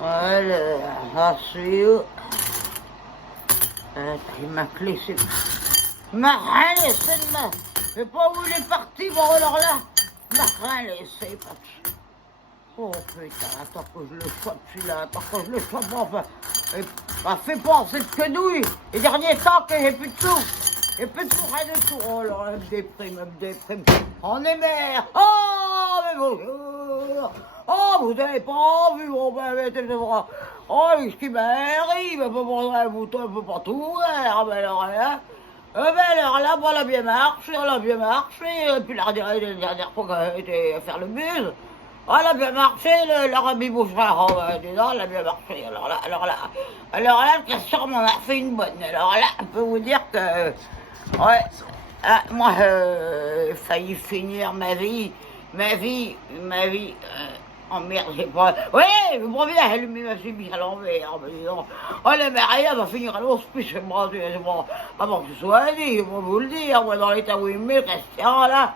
Allez, assis. Il m'a clé, c'est... Allez, c'est là. Je sais pas où il est parti, bon alors là. Allez, c'est parti. Oh putain, attends que je le chope celui-là, attends que je le chope, enfin. Fais pas cette quenouille. Les derniers temps que j'ai plus de sous. J'ai plus de sous, rien de tout. Oh là, elle me déprime. On est mère. Oh, mais bonjour. Oh, vous n'avez pas vu, bon, ben, mettez le bras. Oh, ce qui m'arrive, je peux prendre un bouton, je peux pas tout faire, ben alors là. Ben alors là, bon, elle a bien marché, et puis la dernière fois qu'elle était à faire le bus, oh, elle a bien marché, leur ami Bouchard, oh, ben, dis donc, elle a bien marché, alors là, bien sûr, on a fait une bonne, alors là, je peux vous dire que, ouais, moi, j'ai failli finir ma vie, oh merde, j'ai pas... Oui, je me reviens, elle m'a mis à l'envers, mais dis donc. Oh, la Maria va finir à l'hospice, c'est bon, avant que ce soit dit, je vais vous le dire, moi, dans l'état où il me met, restant là,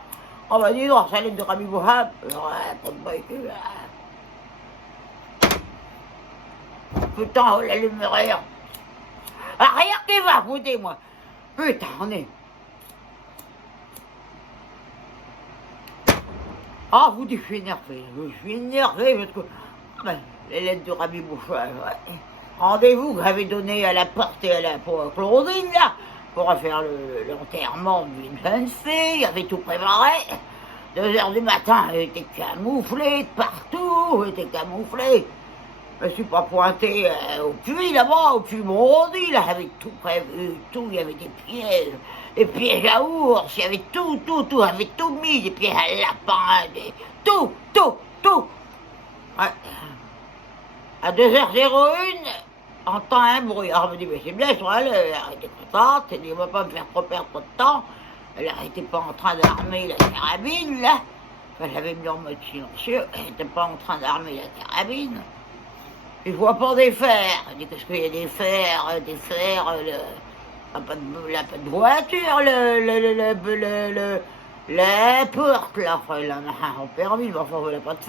on va dire, dans sa lettre de Rabbi Bohab, ouais, pas de baïque, putain, oh, la lumière, rien qui va, foutez-moi, putain, on est... Ah, vous dites, je suis énervé, parce que ben, les lettres de Rabbi Bouchard, ouais. Rendez-vous que j'avais donné à la porte et à la pour Claudine, là, pour faire l'enterrement d'une jeune fille, j'avais tout préparé. 2 heures du matin, elle était camouflée partout, elle était camouflée. Je me suis pas pointé au puits là-bas, au puits Mondi, là, j'avais tout prévu, tout, il y avait des pièges à ours, il y avait tout, j'avais tout mis, des pièges à lapin, tout. Ouais. À 2h01, on entend un bruit. Alors, je me dis, mais c'est bien, ils sont à l'heure. Elle était contente, elle dit, on va pas me faire trop perdre trop de temps. Alors, elle n'était pas en train d'armer la carabine, là. Enfin, j'avais mis en mode silencieux, elle n'était pas en train d'armer la carabine. Je vois pas des fers. Je dis, qu'est-ce qu'il y a des fers, la pas de voiture, la porte, là, enfin, elle a un permis, mais enfin, elle n'a pas de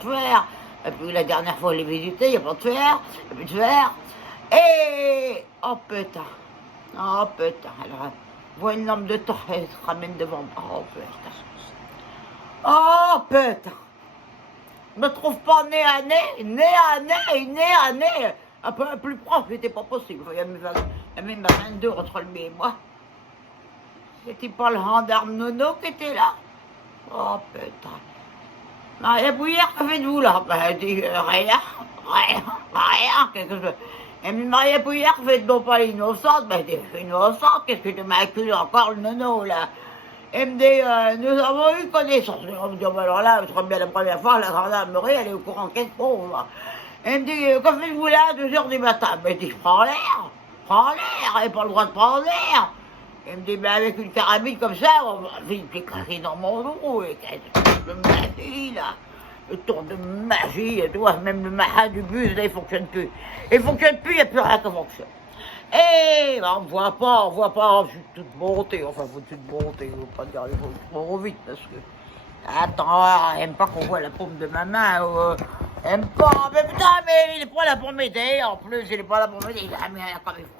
fer, Et puis la dernière fois, je l'ai visité, il n'y a pas de fer, il n'y a plus de fer. Et, oh putain, alors, je vois une lampe de torche, elle se ramène devant moi, oh putain, je me trouve pas nez à nez, un peu plus proche, c'était pas possible, il y a même 22 entre lui et moi. C'était pas le gendarme Nono qui était là. Oh putain. Maria Bouillard, que faites-vous là? Ben, elle dit rien. Qu'est-ce que je... Elle me dit, Maria Bouillard, faites donc pas l'innocente. Ben, je dis, innocente, qu'est-ce que tu m'as accusé encore le Nono là? Elle me dit, nous avons eu connaissance. Je me dis, ben alors là, je crois bien la première fois, la gendarmerie, elle est au courant qu'elle se pauvre. Elle me dit, que faites-vous là à 2h du matin? Ben, je dis, je prends l'air, elle n'a pas le droit de prendre l'air. Elle me dit, mais avec une carabine comme ça, on va vite déclencher dans mon dos. Et le magie, là. Le tour de magie, tu vois, même le machin du bus, là, il fonctionne plus. Il fonctionne plus, il n'y a plus rien qui fonctionne. Et ben, on voit pas, je suis toute montée, enfin, faut toute montée, je ne veux pas dire les choses trop vite, parce que... Attends, elle aime pas qu'on voit la paume de ma main, elle aime pas, mais putain, mais il est pas là pour m'aider, en plus, il est pas là pour m'aider, il a mis rien comme il faut.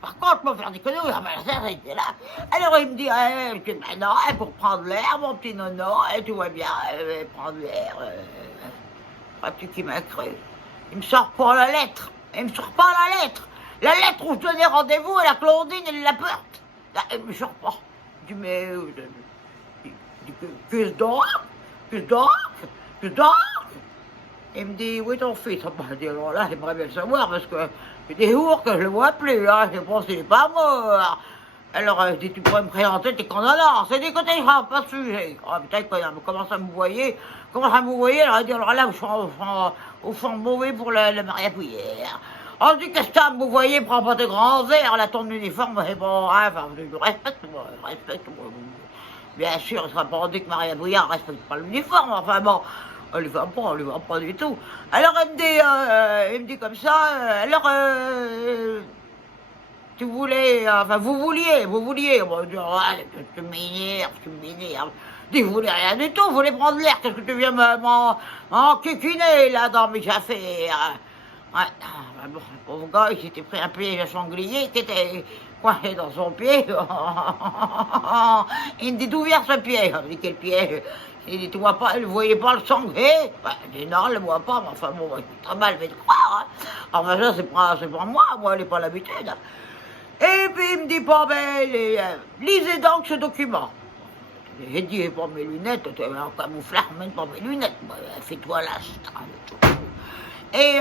Par contre, pour faire des conneries, ça était là. Alors il me dit, non, pour prendre l'air, mon petit nono, tu vois bien, prendre l'air. Crois-tu qu'il m'a cru? Il me sort pas la lettre. La lettre où je donnais rendez-vous à la Claudine et la porte. Là, il me sort pas. Je dis, mais... qu'est-ce donc? Il me dit, oui, ton fils. Je dis, alors là, j'aimerais bien le savoir, parce que j'ai des jours que je le vois plus, hein. Je pense qu'il n'est pas mort. Alors, je dis, tu pourrais me présenter tes condoléances. C'est des côtés, pas de sujet. Oh, putain, il commence à me voyer. Alors, il dit, alors là, au fond mauvais pour le Maria Pouillère. On dit, qu'est-ce que t'as, vous voyez, prends pas tes grands airs, là, ton uniforme, c'est bon, hein, enfin, je respecte. Bien sûr, il sera pas dit que Maria Bouillard respecte pas l'uniforme, enfin bon. On lui va pas du tout. Alors il me dit comme ça, tu voulais, enfin vous vouliez, bon, je dis, tu m'énerves. Je dis, vous voulez rien du tout, vous voulez prendre l'air, qu'est-ce que tu viens m'enquiquiner là dans mes affaires? Ouais, bon, le pauvre gars, il s'était pris un piège à sanglier qui était coincé dans son pied. Il me dit d'où vient ce piège? Je dis quel piège? Il dit tu vois pas, vous voyez pas le sanglier? Je dis non, je le vois pas, mais enfin bon, très mal fait de croire. Hein. Enfin ça c'est pas moi, elle n'est pas l'habitude. Hein. Et puis il me dit bon ben, lisez donc ce document. J'ai dit pour mes lunettes, tu es en camouflage, même pour mes lunettes, fais-toi l'astre. Et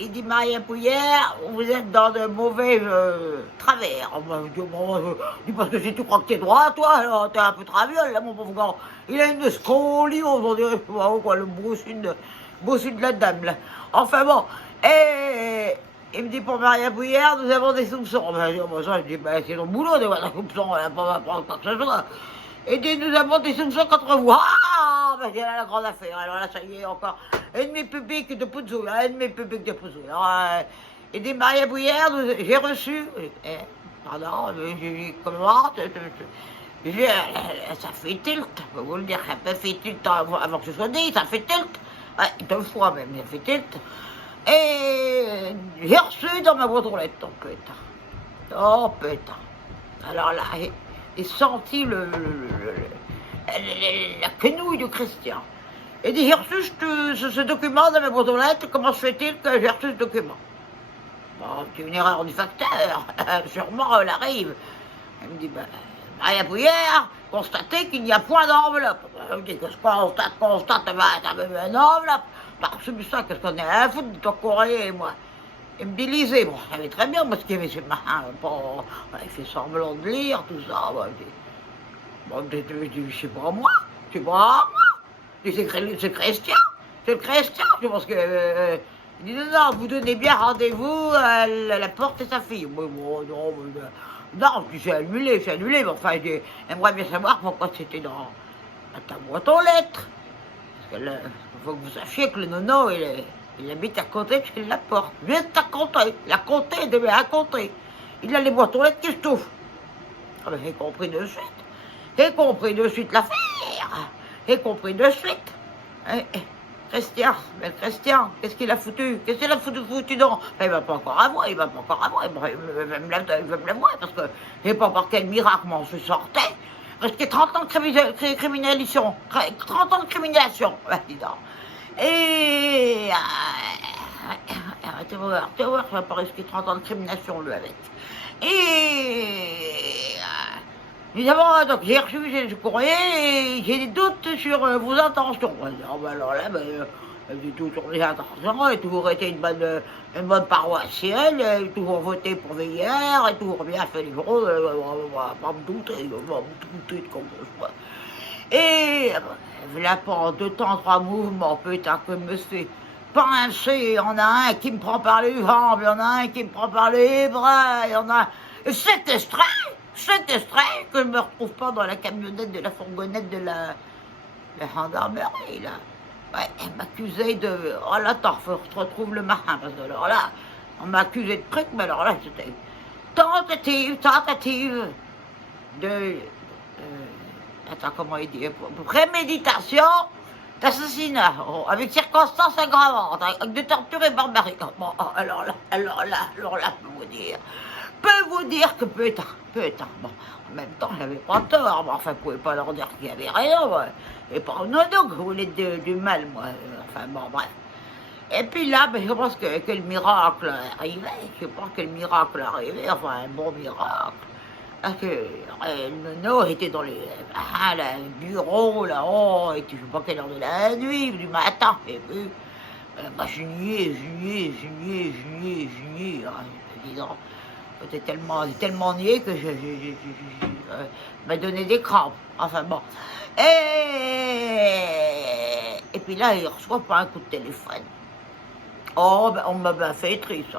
il dit Maria Pouillère, vous êtes dans de mauvais travers. Je dis parce que si tu crois que t'es droit, toi, alors t'es un peu traviole, là, mon pauvre gars. Il a une scoliose, on dirait, quoi, le bossu de la dame, là. Enfin bon, et il me dit pour Maria Pouillère, nous avons des soupçons. Ça, je dis, c'est ton boulot d'avoir des soupçons, elle n'a pas quoi que ce soit. Et dit, nous avons des soupçons contre vous. Ah, ben c'est la grande affaire. Alors là, ça y est, encore. Ennemi public de Pouzzou, ennemi public de Pouzzou. Alors, il dit, Maria Bouillère, j'ai reçu. Pardon, comment? Ça fait tilt, je peux vous le dire, ça peut faire tilt avant que ce soit dit, ça fait tilt. Ouais, 2 fois même, ça fait tilt. Et j'ai reçu dans ma boîte aux lettres, oh putain. Oh putain. Alors là, j'ai senti la quenouille du Christian. Il dit, j'ai reçu ce document dans ma boîte aux lettres, comment se fait-il que j'ai reçu ce document? Bon, c'est une erreur du facteur, sûrement elle arrive. Elle me dit, ben, Maria Bouillère, constatez qu'il n'y a point d'enveloppe. Je dis, qu'est-ce qu'on constate, t'as même une enveloppe. T'as reçu ça, qu'est-ce qu'on est à foutre de ton courrier, moi? Il me dit, lisez. Bon, je savais très bien parce qu'il y avait ce marin, il fait semblant de lire, tout ça. Bon, je sais pas moi, c'est pas moi. C'est Christian, c'est le Christian. Je pense que. Il dit, non, vous donnez bien rendez-vous à la porte et sa fille. Moi, non, c'est annulé, mais enfin, j'aimerais bien savoir pourquoi c'était dans ta boîte aux lettres. Parce que il faut que vous sachiez que le nono, il habite à côté de chez la porte. Juste à côté. La comté, il devait à côté. Il a les boîtes aux lettres qui se touffent. Ah ben, j'ai compris de suite. J'ai compris de suite l'affaire. J'ai compris de suite. Christian, mais Christian, qu'est-ce qu'il a foutu? Qu'est-ce qu'il a foutu dans? Il va pas encore avoir, il va me l'avouer, parce que je sais pas par quel miracle m'en se sortait. Resté 30 ans de criminalisation. 30 ans de criminalisation. Dis donc. Et. Tu vas voir, ça va pas risquer 30 ans de criminalisation, lui, avec. Et. Nous avons, donc, j'ai reçu ce courrier et j'ai des doutes sur vos intentions. Alors là, j'ai tout sur les intentions, j'ai toujours été une bonne paroissienne, j'ai toujours voté pour Veillère, j'ai toujours bien fait les choses, pas me douter de comme ça. Et là, pendant 2 temps, 3 mouvements, putain, que me fait pincer, il y en a un qui me prend par les jambes, il y en a un qui me prend par les bras, il y en a un. Cet extrait que je ne me retrouve pas dans la camionnette de la fourgonnette de la gendarmerie, là. Ouais, elle m'accusait de... Oh là, attends, faut que je retrouve le marin, parce que alors là, on m'a accusé de trucs, mais alors là, c'était tentative de... attends, comment il dit? Préméditation d'assassinat, avec circonstances aggravantes, avec de torture et barbarie. Bon, alors là, je peux vous dire que putain, bon, en même temps, j'avais pas tort, mais enfin, vous pouvez pas leur dire qu'il y avait rien, moi. Et pas un nono que vous voulez du mal, moi. Enfin, bon, bref. Et puis là, je pense que le miracle arrivait, enfin, un bon miracle. Parce que le nono était dans les bureaux, là-haut, et je sais pas quelle heure de la nuit, du matin, et puis, moi, je niais, disons. J'étais tellement niais que je m'a donné des crampes. Enfin bon. Et puis là, il reçoit pas un coup de téléphone. Oh, ben, on m'a bien fait triste,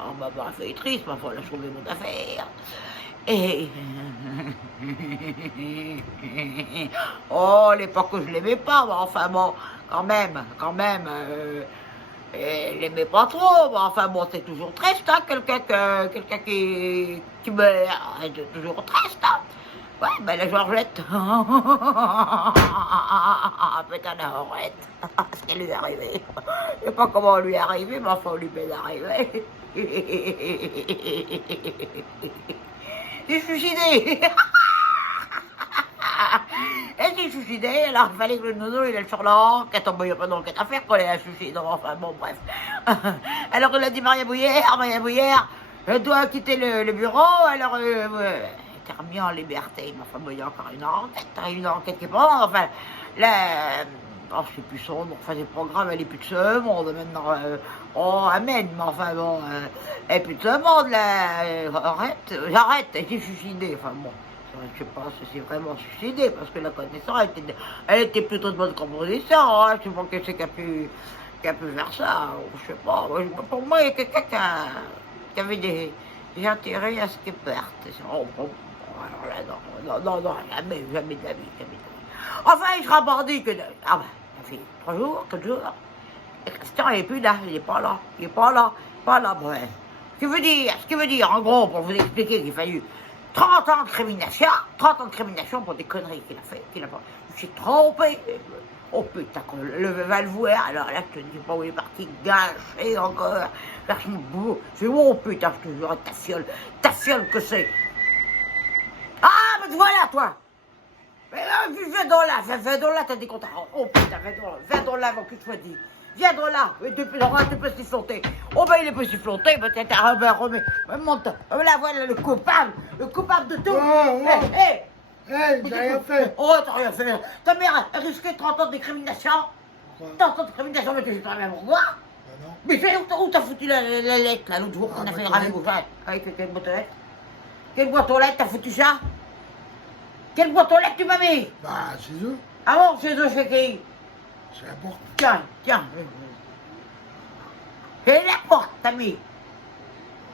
ma foi, là, je trouvais mon affaire. Et. Oh, l'époque où je l'aimais pas, mais enfin bon, quand même. Elle l'aimait pas trop, mais enfin bon, c'est toujours triste, hein, quelqu'un qui meurt, c'est toujours triste, hein. Ouais, ben la Georgette. Putain, la Georgette. Ce qui lui est arrivé. Je sais pas comment lui est arrivé, mais enfin, on lui est arrivé. Il est suicidé. Elle s'est suicidée, alors il fallait que le nono il aille sur l'enquête. Bon, il n'y a pas d'enquête à faire quand elle a suicidé. Enfin bon, bref. Alors il a dit Maria Bouillère, je dois quitter le bureau. Alors, t'es remis en liberté. Mais enfin, bon, il y a encore une enquête qui est pas. Enfin, la. Oh, je sais plus son nom, enfin, c'est pas grave, elle est plus de ce monde maintenant. Oh, amen, mais enfin bon, elle est plus de ce monde là. J'arrête, elle s'est suicidée. Enfin bon. Je sais pas si c'est vraiment suicidé, parce que la connaissance, elle était plutôt de bonne composition, hein. Je sais pas qui c'est qui a pu faire ça, je sais pas. Pour moi, il y a quelqu'un qui avait des intérêts à ce qu'elle parte. Oh, bon, alors là, non, jamais de la vie, jamais de la vie. Enfin, il sera bandit que... Ah ben, ça fait 3 jours, 4 jours. Et Christian, il n'est plus là, il n'est pas là, bref. Ce qui veut dire, en gros, pour vous expliquer qu'il a fallu 30 ans de crimination pour des conneries qu'il a fait, il s'est trompé. Oh putain, quand le Valvouer, alors là, je te dis pas où il est parti, gâché encore, vers son bout. C'est oh putain, je te jure, ta fiole que c'est. Ah, mais voilà, toi. Mais viens donc là, t'as des comptes. Oh putain, viens donc là avant que tu sois dit. Viens donc là, tu peux siffloter. Oh ben il est pas siffloté, ben remets, monte. Là voilà le coupable de tout. Hé, j'ai rien fait. Oh, t'as rien fait. Ta mère a risqué 30 ans de discrimination. 30 ans de discrimination, mais tu sais pas bien pourquoi. Non. Mais où t'as foutu la lettre là, l'autre jour qu'on a fait le rendez-vous avec quelle boîte aux lettres? Quelle boîte aux lettres t'as foutu ça? Quelle boîte aux lettres tu m'as mis? Bah, chez eux. Ah bon, chez eux, chez qui? C'est la porte. Tiens. C'est la porte, t'as mis.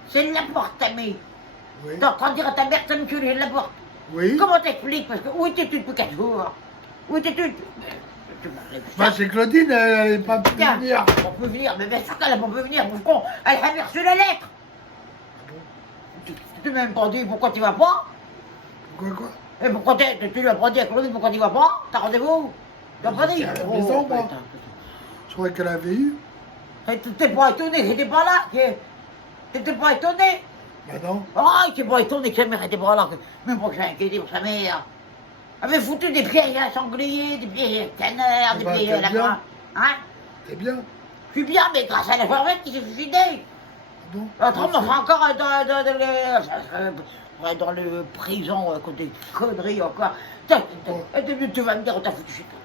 C'est la porte, t'as mis. Oui. T'es en train de dire à ta mère que t'as mis sur la porte. Oui. Comment t'expliques? Parce que où étais-tu depuis 4 jours? Où étais-tu? Bah, c'est Claudine, elle n'est pas pu Tiens, venir. on peut venir, mais bien sûr qu'elle n'a pas pu venir, mon con. Elle a reçu la lettre. Tu t'es même pas dit pourquoi tu vas pas? Quoi? Et pourquoi tu lui as pas dit à Claudine pourquoi tu vas pas? T'as rendez-vous? Tu l'as pas dit? C'est à la maison, moi. Putain. Je croyais qu'elle avait eu. Et tu t'es pas étonné, j'étais pas là. T'étais pas étonné? Bah non. Ah, il était pas étonné que sa mère était pas là. Même pas que j'ai inquiété pour sa mère. Elle avait foutu des pièges à sanglier, des pièges à canard, des Bah, pièges t'es à lapin. bien. Hein? C'est bien. Je suis bien, mais grâce à la Georgette qui s'est suicidée. Bon. Autrement, on sera encore dans le prison, à côté de conneries encore. Tu vas me dire où t'as foutu chez toi.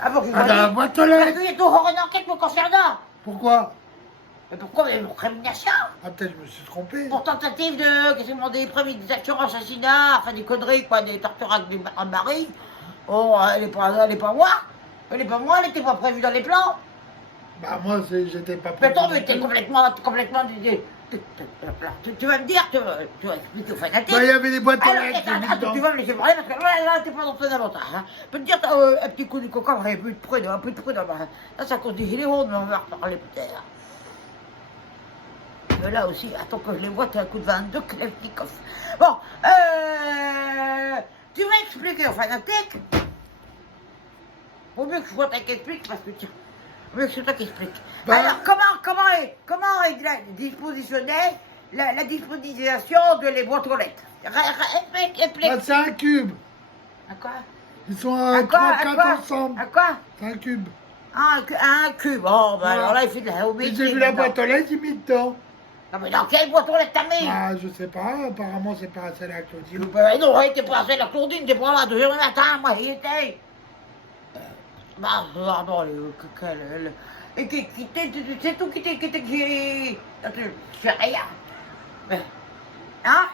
Avant que je Ah, dans la boîte aux Parce lettres. qu'il y a toujours une enquête me concernant. Pourquoi? Mais pourquoi? Mais pour crimination. Ah, peut-être je me suis trompé. Pour tentative de, qu'est-ce qu'on dit, préméditation, assassinat, enfin des conneries, quoi, des tortures avec des mari. Oh, elle est pas moi. Elle était pas prévue dans les plans. Bah, moi, j'étais pas Mais prévu. attends, mais t'es complètement. Tu vas me dire, tu vas expliquer aux fanatiques. Bah, il y avait des boîtes aux Alors, lettres. j'ai mis attends, dedans. tu vas me laisser parler parce que là, t'es pas dans ton avantage. Hein. Je peux te dire, un petit coup de coca, un peu de prudence, Là, ça cause des gilets jaunes, mais on va en reparler peut-être. Mais là aussi, attends que je les vois, t'as un coup de 22, Klevnikov. Bon, tu vas expliquer aux fanatiques. Vaut mieux que je vois ta qu'explique parce que tiens, vaut mieux que c'est toi qui explique. Bah, Alors, comment est dispositionnée la disposition de les boîtes aux lettres? Explique. bah, c'est un cube. À quoi? Ils sont À quoi? 3-4 ensemble. À quoi? C'est un cube. Un cube. Oh, ben alors là, il fait de la Et géométrie. j'ai vu la maintenant. boîte aux lettres, j'ai mis dedans. Non, mais dans quelle boîte aux lettres t'as mis? Bah, je sais pas, apparemment, c'est pas celle à Claudine. Non, il était pas assez la Claudine, t'es pas là, 2 heures du matin, moi, il était. Bah, non, et c'est tout qui c'est rien. Hein?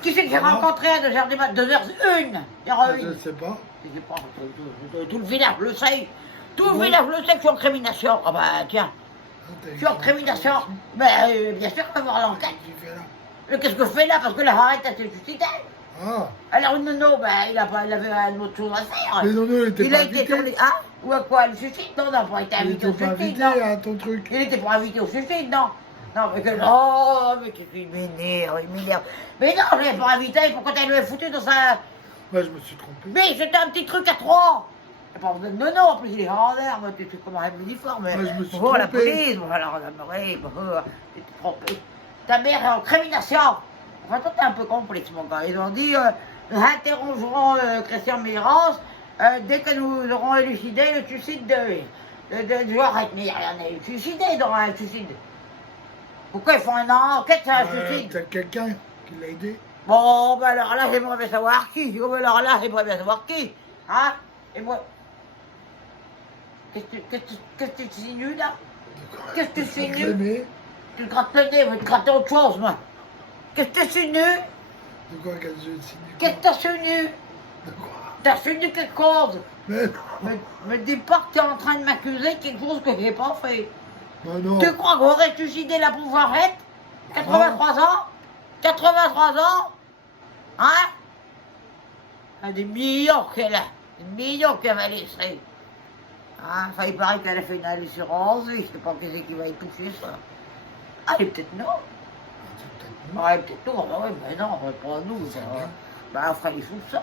Qui c'est que j'ai rencontré à 2h du matin? 2h01. Je sais pas. Je sais pas, tout le village le sait. Tout le village le sait que je suis en crimination. Ah bah tiens, je suis en crimination. Mais bien sûr qu'on va voir l'enquête. Mais qu'est-ce que je fais là? Parce que la arrête a été suicidée. Ah, Alors Nono, ben, il avait un autre chose à faire. mais non, il était Il pas a été invité. tourné. Hein? Ou à quoi? Le suicide? Non, n'a pas été Il invité au était pas suicide, invité non. à ton truc. Il était pas invité au suicide, non. Non, mais que. Oh, mais qu'est-ce qu'il m'énerve, il m'énerve. Mais non, je l'ai pas invité, pourquoi tu l'as foutu dans sa. Moi, je me suis trompé. Mais c'était un petit truc à 3. Et pas besoin de nono, en plus il est en l'air, tu fais comme un uniforme. Moi, je me suis Oh, la trompé. police, voilà, gendarmerie, tu t'es trompé. Ta mère est en crimination. Enfin, toi, t'es un peu complexe, mon gars. Ils ont dit, nous interrogerons Christian Mérance dès que nous aurons élucidé le suicide de joueur mais rien n'est suicidé dans un suicide. Pourquoi ils font une enquête sur un suicide? Peut-être quelqu'un qui l'a aidé. Bon, ben alors là, j'aimerais bien savoir qui. Oh, ben alors là, j'aimerais bien savoir qui. Hein? Et moi. Qu'est-ce que tu insinues là? Qu'est-ce que tu insinues? Réclamer. Tu te grattes le nez, moi, je te gratter autre chose, moi. Qu'est-ce que tu insinues? De quoi qu'elle se insinue? Qu'est-ce que tu insinues? De quoi? T'as insinué quelque chose? Mais non. Me dis pas que t'es en train de m'accuser de quelque chose que j'ai pas fait. Mais non. Tu crois qu'on aurait suicidé la pauvre arrête? 83 ans? 83 ans? Hein? Elle a des millions qu'elle a. Des millions qu'elle va laisser. Hein? Enfin, il paraît qu'elle a fait une assurance, je sais pas qui va y toucher ça. Ah, et peut-être non. C'est peut-être nous. Ouais, peut-être non. Bah ouais, mais non, pas nous. Ça. bien. Bah, on ferait des soupçons.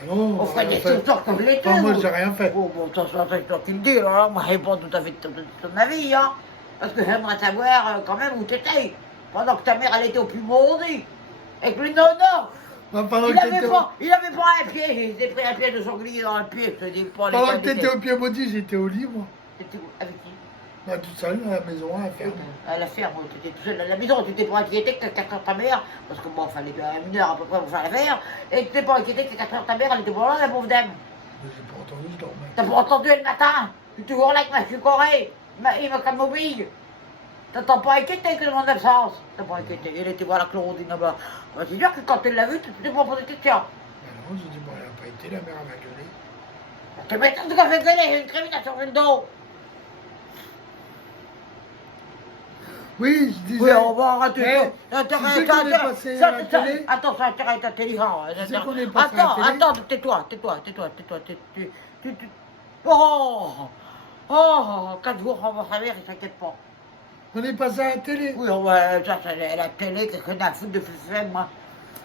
Mais non. On ferait des fait- soupçons comme je l'étais. Enfin, moi, ou- j'ai rien fait. Oh, bon, ça, c'est toi qui le dis, alors moi, je pas tout à fait de ton avis, hein. Parce que j'aimerais savoir quand même où t'étais. Pendant que ta mère, elle était au plus maudit. Avec le nono. Bah, pendant Il que avait t'étais pas un pied. Il s'était pris un pied de sanglier dans le pied. Je te dis pas les pendant que qualités. t'étais au pied maudit, j'étais au lit, moi. T'étais où? Avec qui? Bah, tout seul, à la maison, à la ferme. À la ferme, tu étais tout seul à la maison, tu t'es pas inquiété que 4 heures ta mère, parce que bon, il fallait bien 1 heure à peu près pour faire l'affaire, et tu t'es pas inquiété que 4 heures ta mère, elle était pas là, la pauvre dame. Mais j'ai pas entendu, je dormais. T'as pas entendu le matin? Tu es toujours là avec ma sucorée, il m'a comme mobile. T'as pas inquiété que de mon absence? T'as pas inquiété, elle était voir la Claudine là-bas. Bah, c'est sûr que quand elle l'a vu, tu t'es pas posé de questions. Bah non, j'ai dit, bon, elle a pas été, la mère m'a gueulé. Tu m'étonnes de quoi fait gueuler, j'ai une crimination sur le dos. Oui, je disais. Oui, on va arrêter. Eh, tu sais qu'on est passé à la télé? Attends, ça intéresse intelligent. Tu sais qu'on est passé à la télé? Attends, tais-toi. Oh, 4 jours, on va savoir, il s'inquiète pas. On est passé à la télé. Oui, ça, c'est la télé, qu'est-ce qu'on a à foutre de FFM, moi.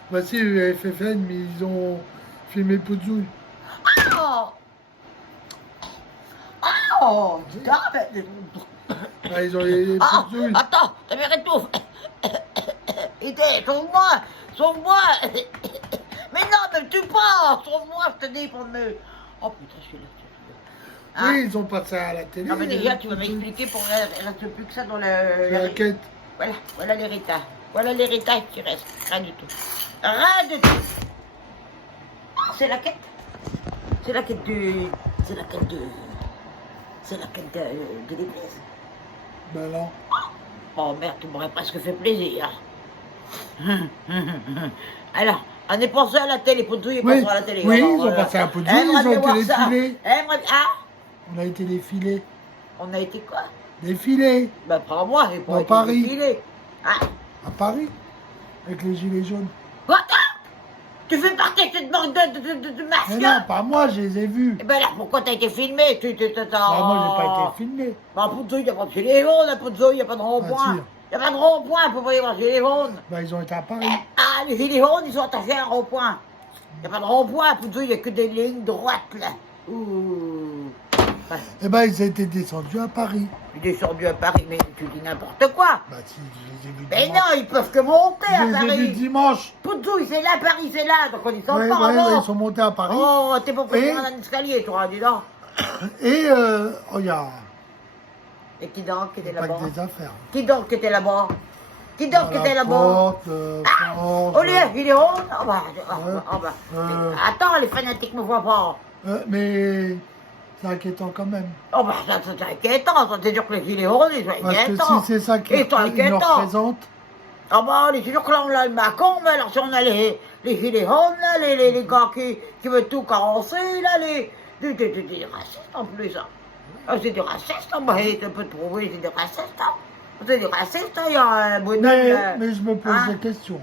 Bah si, FFN, mais ils ont filmé Poudzouille. Oh, putain, mais... Ah, ils ont les Ah, Poudzouilles. attends, ta mère étouffe. Sauve-moi. Mais non, me tue pas, sauve-moi, je te dis, pour me... Oh putain, je suis là. Hein? Oui, ils ont passé à la télé. Non mais déjà, tu vas m'expliquer pourquoi il reste plus que ça dans La quête. Voilà l'héritage. Voilà l'héritage qui reste. Rien du tout. Rien du tout. Ah, c'est la quête. C'est la quête de... C'est la quête de... C'est la quête de l'église. Ben non. Oh merde, tu m'aurais presque fait plaisir. Alors, on est passé à la télé, Poudzouille est Oui, passé à la télé. oui, Alors, ils ont passé à Poudzouille, ils ont été défilés. Ah, On a été défilés. on a été quoi? Défilés. Ben pas moi, j'ai pas Dans été Paris. défilé. Ah, À Paris. Avec les gilets jaunes. what? Tu fais partie de cette bande de Mais non, mafias? pas moi, je les ai vus. Eh ben alors, pourquoi t'as été filmé? Bah, moi, j'ai pas été filmé. Bah, Poudzouille, il n'y a pas de gilet jaune, à Poudzouille, il n'y a pas de rond-point. si. Il n'y a pas de rond-point pour voir les gilets jaunes. Bah, ils ont été à Paris. Ah, les gilets jaunes, ils sont attachés à un rond-point. Il n'y a pas de rond-point à Poudzouille, il n'y a que des lignes droites, là. Ouh. Ouais, Eh ben, ils étaient descendus à Paris. je suis descendu à Paris, mais tu dis n'importe quoi. Bah, si, je les ai vus Mais dimanche. non, ils peuvent que monter Je à les ai vus Paris. dimanche. Poudzouille, c'est là, Paris, c'est là, donc on y sent Ouais, pas ouais, avant. ils sont montés à Paris. Oh, t'es pas Et- fait dans un escalier, toi, dis donc. Et, regarde, Et qui donc qui était pas là-bas? que des affaires. Qui donc qui était là-bas? Qui donc qui était là-bas? Olivier, il est rond? Oh bah, attends, les fanatiques me voient pas. Mais c'est inquiétant quand même. Oh bah, ça, c'est inquiétant, ça, c'est sûr que les gilets jaunes, ils sont Parce que inquiétants. si c'est ça qui Ils sont nous inquiétants. représente, Ah bah, c'est sûr que là, on a le Macron, mais alors si on a les gilets jaunes, là, les gars qui veulent tout carencer, là, des racistes en plus, hein. Ah, c'est des racistes, hein, moi, je peux te prouver, c'est des racistes, hein. C'est des racistes, hein, il y a un bonhomme, là. mais je me pose Hein? des questions.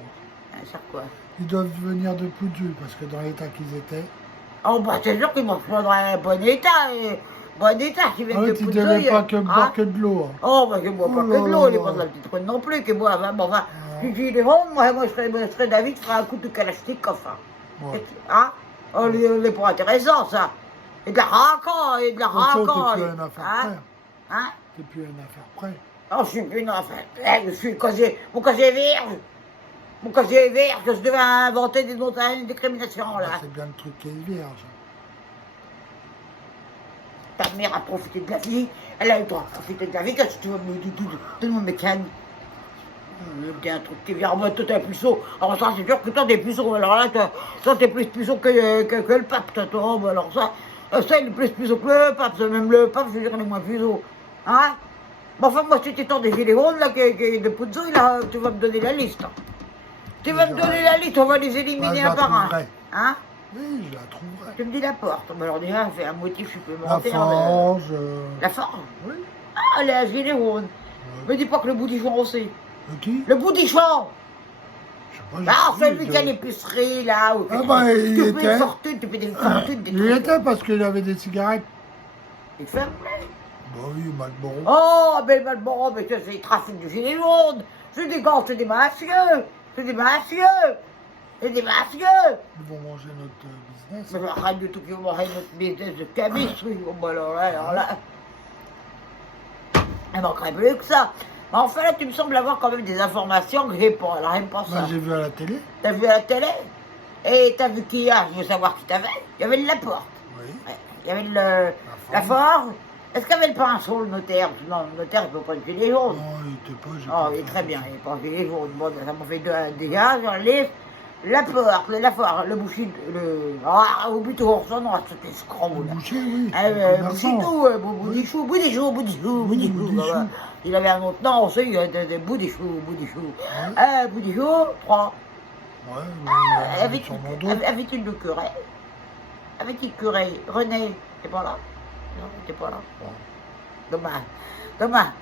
Ah, ça quoi? Ils doivent venir de Poudzouille parce que dans l'état qu'ils étaient. Oh bah, c'est sûr qu'ils m'en faudrait un bon état, qui viennent Ah de oui, tu Poudzouille. devais pas que hein. boire que de l'eau. Hein. Oh, bah, je bois pas Oh que là de l'eau, il est là. pas de la petite conne non plus, que bois, enfin, bon, enfin, si j'ai les rondes, moi, je serais David, je ferais un coup de Kalachnikov, hein. Ouais. Hein? On n'est pas intéressant, ça. Et de la raconte, et de la Comme ça, raconte. t'es plus une affaire Hein? près. Hein? T'es plus une affaire près. Oh, je suis plus une affaire. Je suis mon casier vierge. Mon casier vierge, que je devais inventer des montagnes de discrimination, là. C'est bien le truc qui est vierge. Ta mère a profité de la vie, elle a eu le droit de profiter de la vie, qu'est-ce que tu veux me dire, tout le monde me canne. Il y a un truc qui vient en mode toi t'es puceau. Alors ça c'est sûr que toi t'es puceau, alors là toi t'es plus puceau que le pape, toi. Bah, alors ça il est plus puceau que le pape, c'est même le pape, je veux dire il est moins puceau. Hein? Bon enfin moi si tu t'en des gilets jaunes là, de Puzzo, là, tu vas me donner la liste. Tu vas me donner la liste, on va les éliminer un par un. Hein? Oui, je la trouverai. Tu me dis la porte, bah, alors déjà fait un motif La supplémentaire. forge. La forge? Oui. Ah, les gilets jaunes. Ouais. Me dis pas que le boudichon aussi. Qui? Le boudichon! Je sais pas. Ah, j'ai celui vu qui a de- l'épicerie là. Où Ah bah, il tu fais était. des fortunes, tu fais des fortunes, des Il trucs. était parce qu'il avait des cigarettes. Il fait. Bah oui, Malboro. Oh, mais Malboro, mais ça, c'est le trafic de gilets jaunes. C'est des gars, c'est des mafieux. C'est des mafieux. C'est des mafieux. Ils vont manger notre business. Mais arrête de tout qui vont manger notre business de cabis. Oui, oh, bah alors là. Il manquerait plus que ça. Mais enfin, là, tu me sembles avoir quand même des informations que j'ai pas. Alors, j'aime pas ça. Bah, j'ai vu à la télé. T'as vu à la télé? Et t'as vu qui y a? Je veux savoir qui t'avait. Il y avait le Laporte. Oui. Ouais. Il y avait la forge. Est-ce qu'il y avait le pinceau, le notaire? Non, le notaire, il ne peut pas être gilet jaune. Non, il était pas. j'ai Oh, pas il est fait très bien, attention. il n'est pas gilet jaune. Bon, ça m'a fait déjà, j'enlève la porte, la forge, le boucher, ah, oublie toujours son nom, cet escroc, Le là. boucher, oui. Bouchitou, Boudichou, voilà. Il avait un autre nom aussi, Boudichou. Boudichou, prends. Ouais, Avec son nom d'autre. une de curé. Avec une curé. René, t'es pas là? Non, t'es pas là. Bon. Dommage.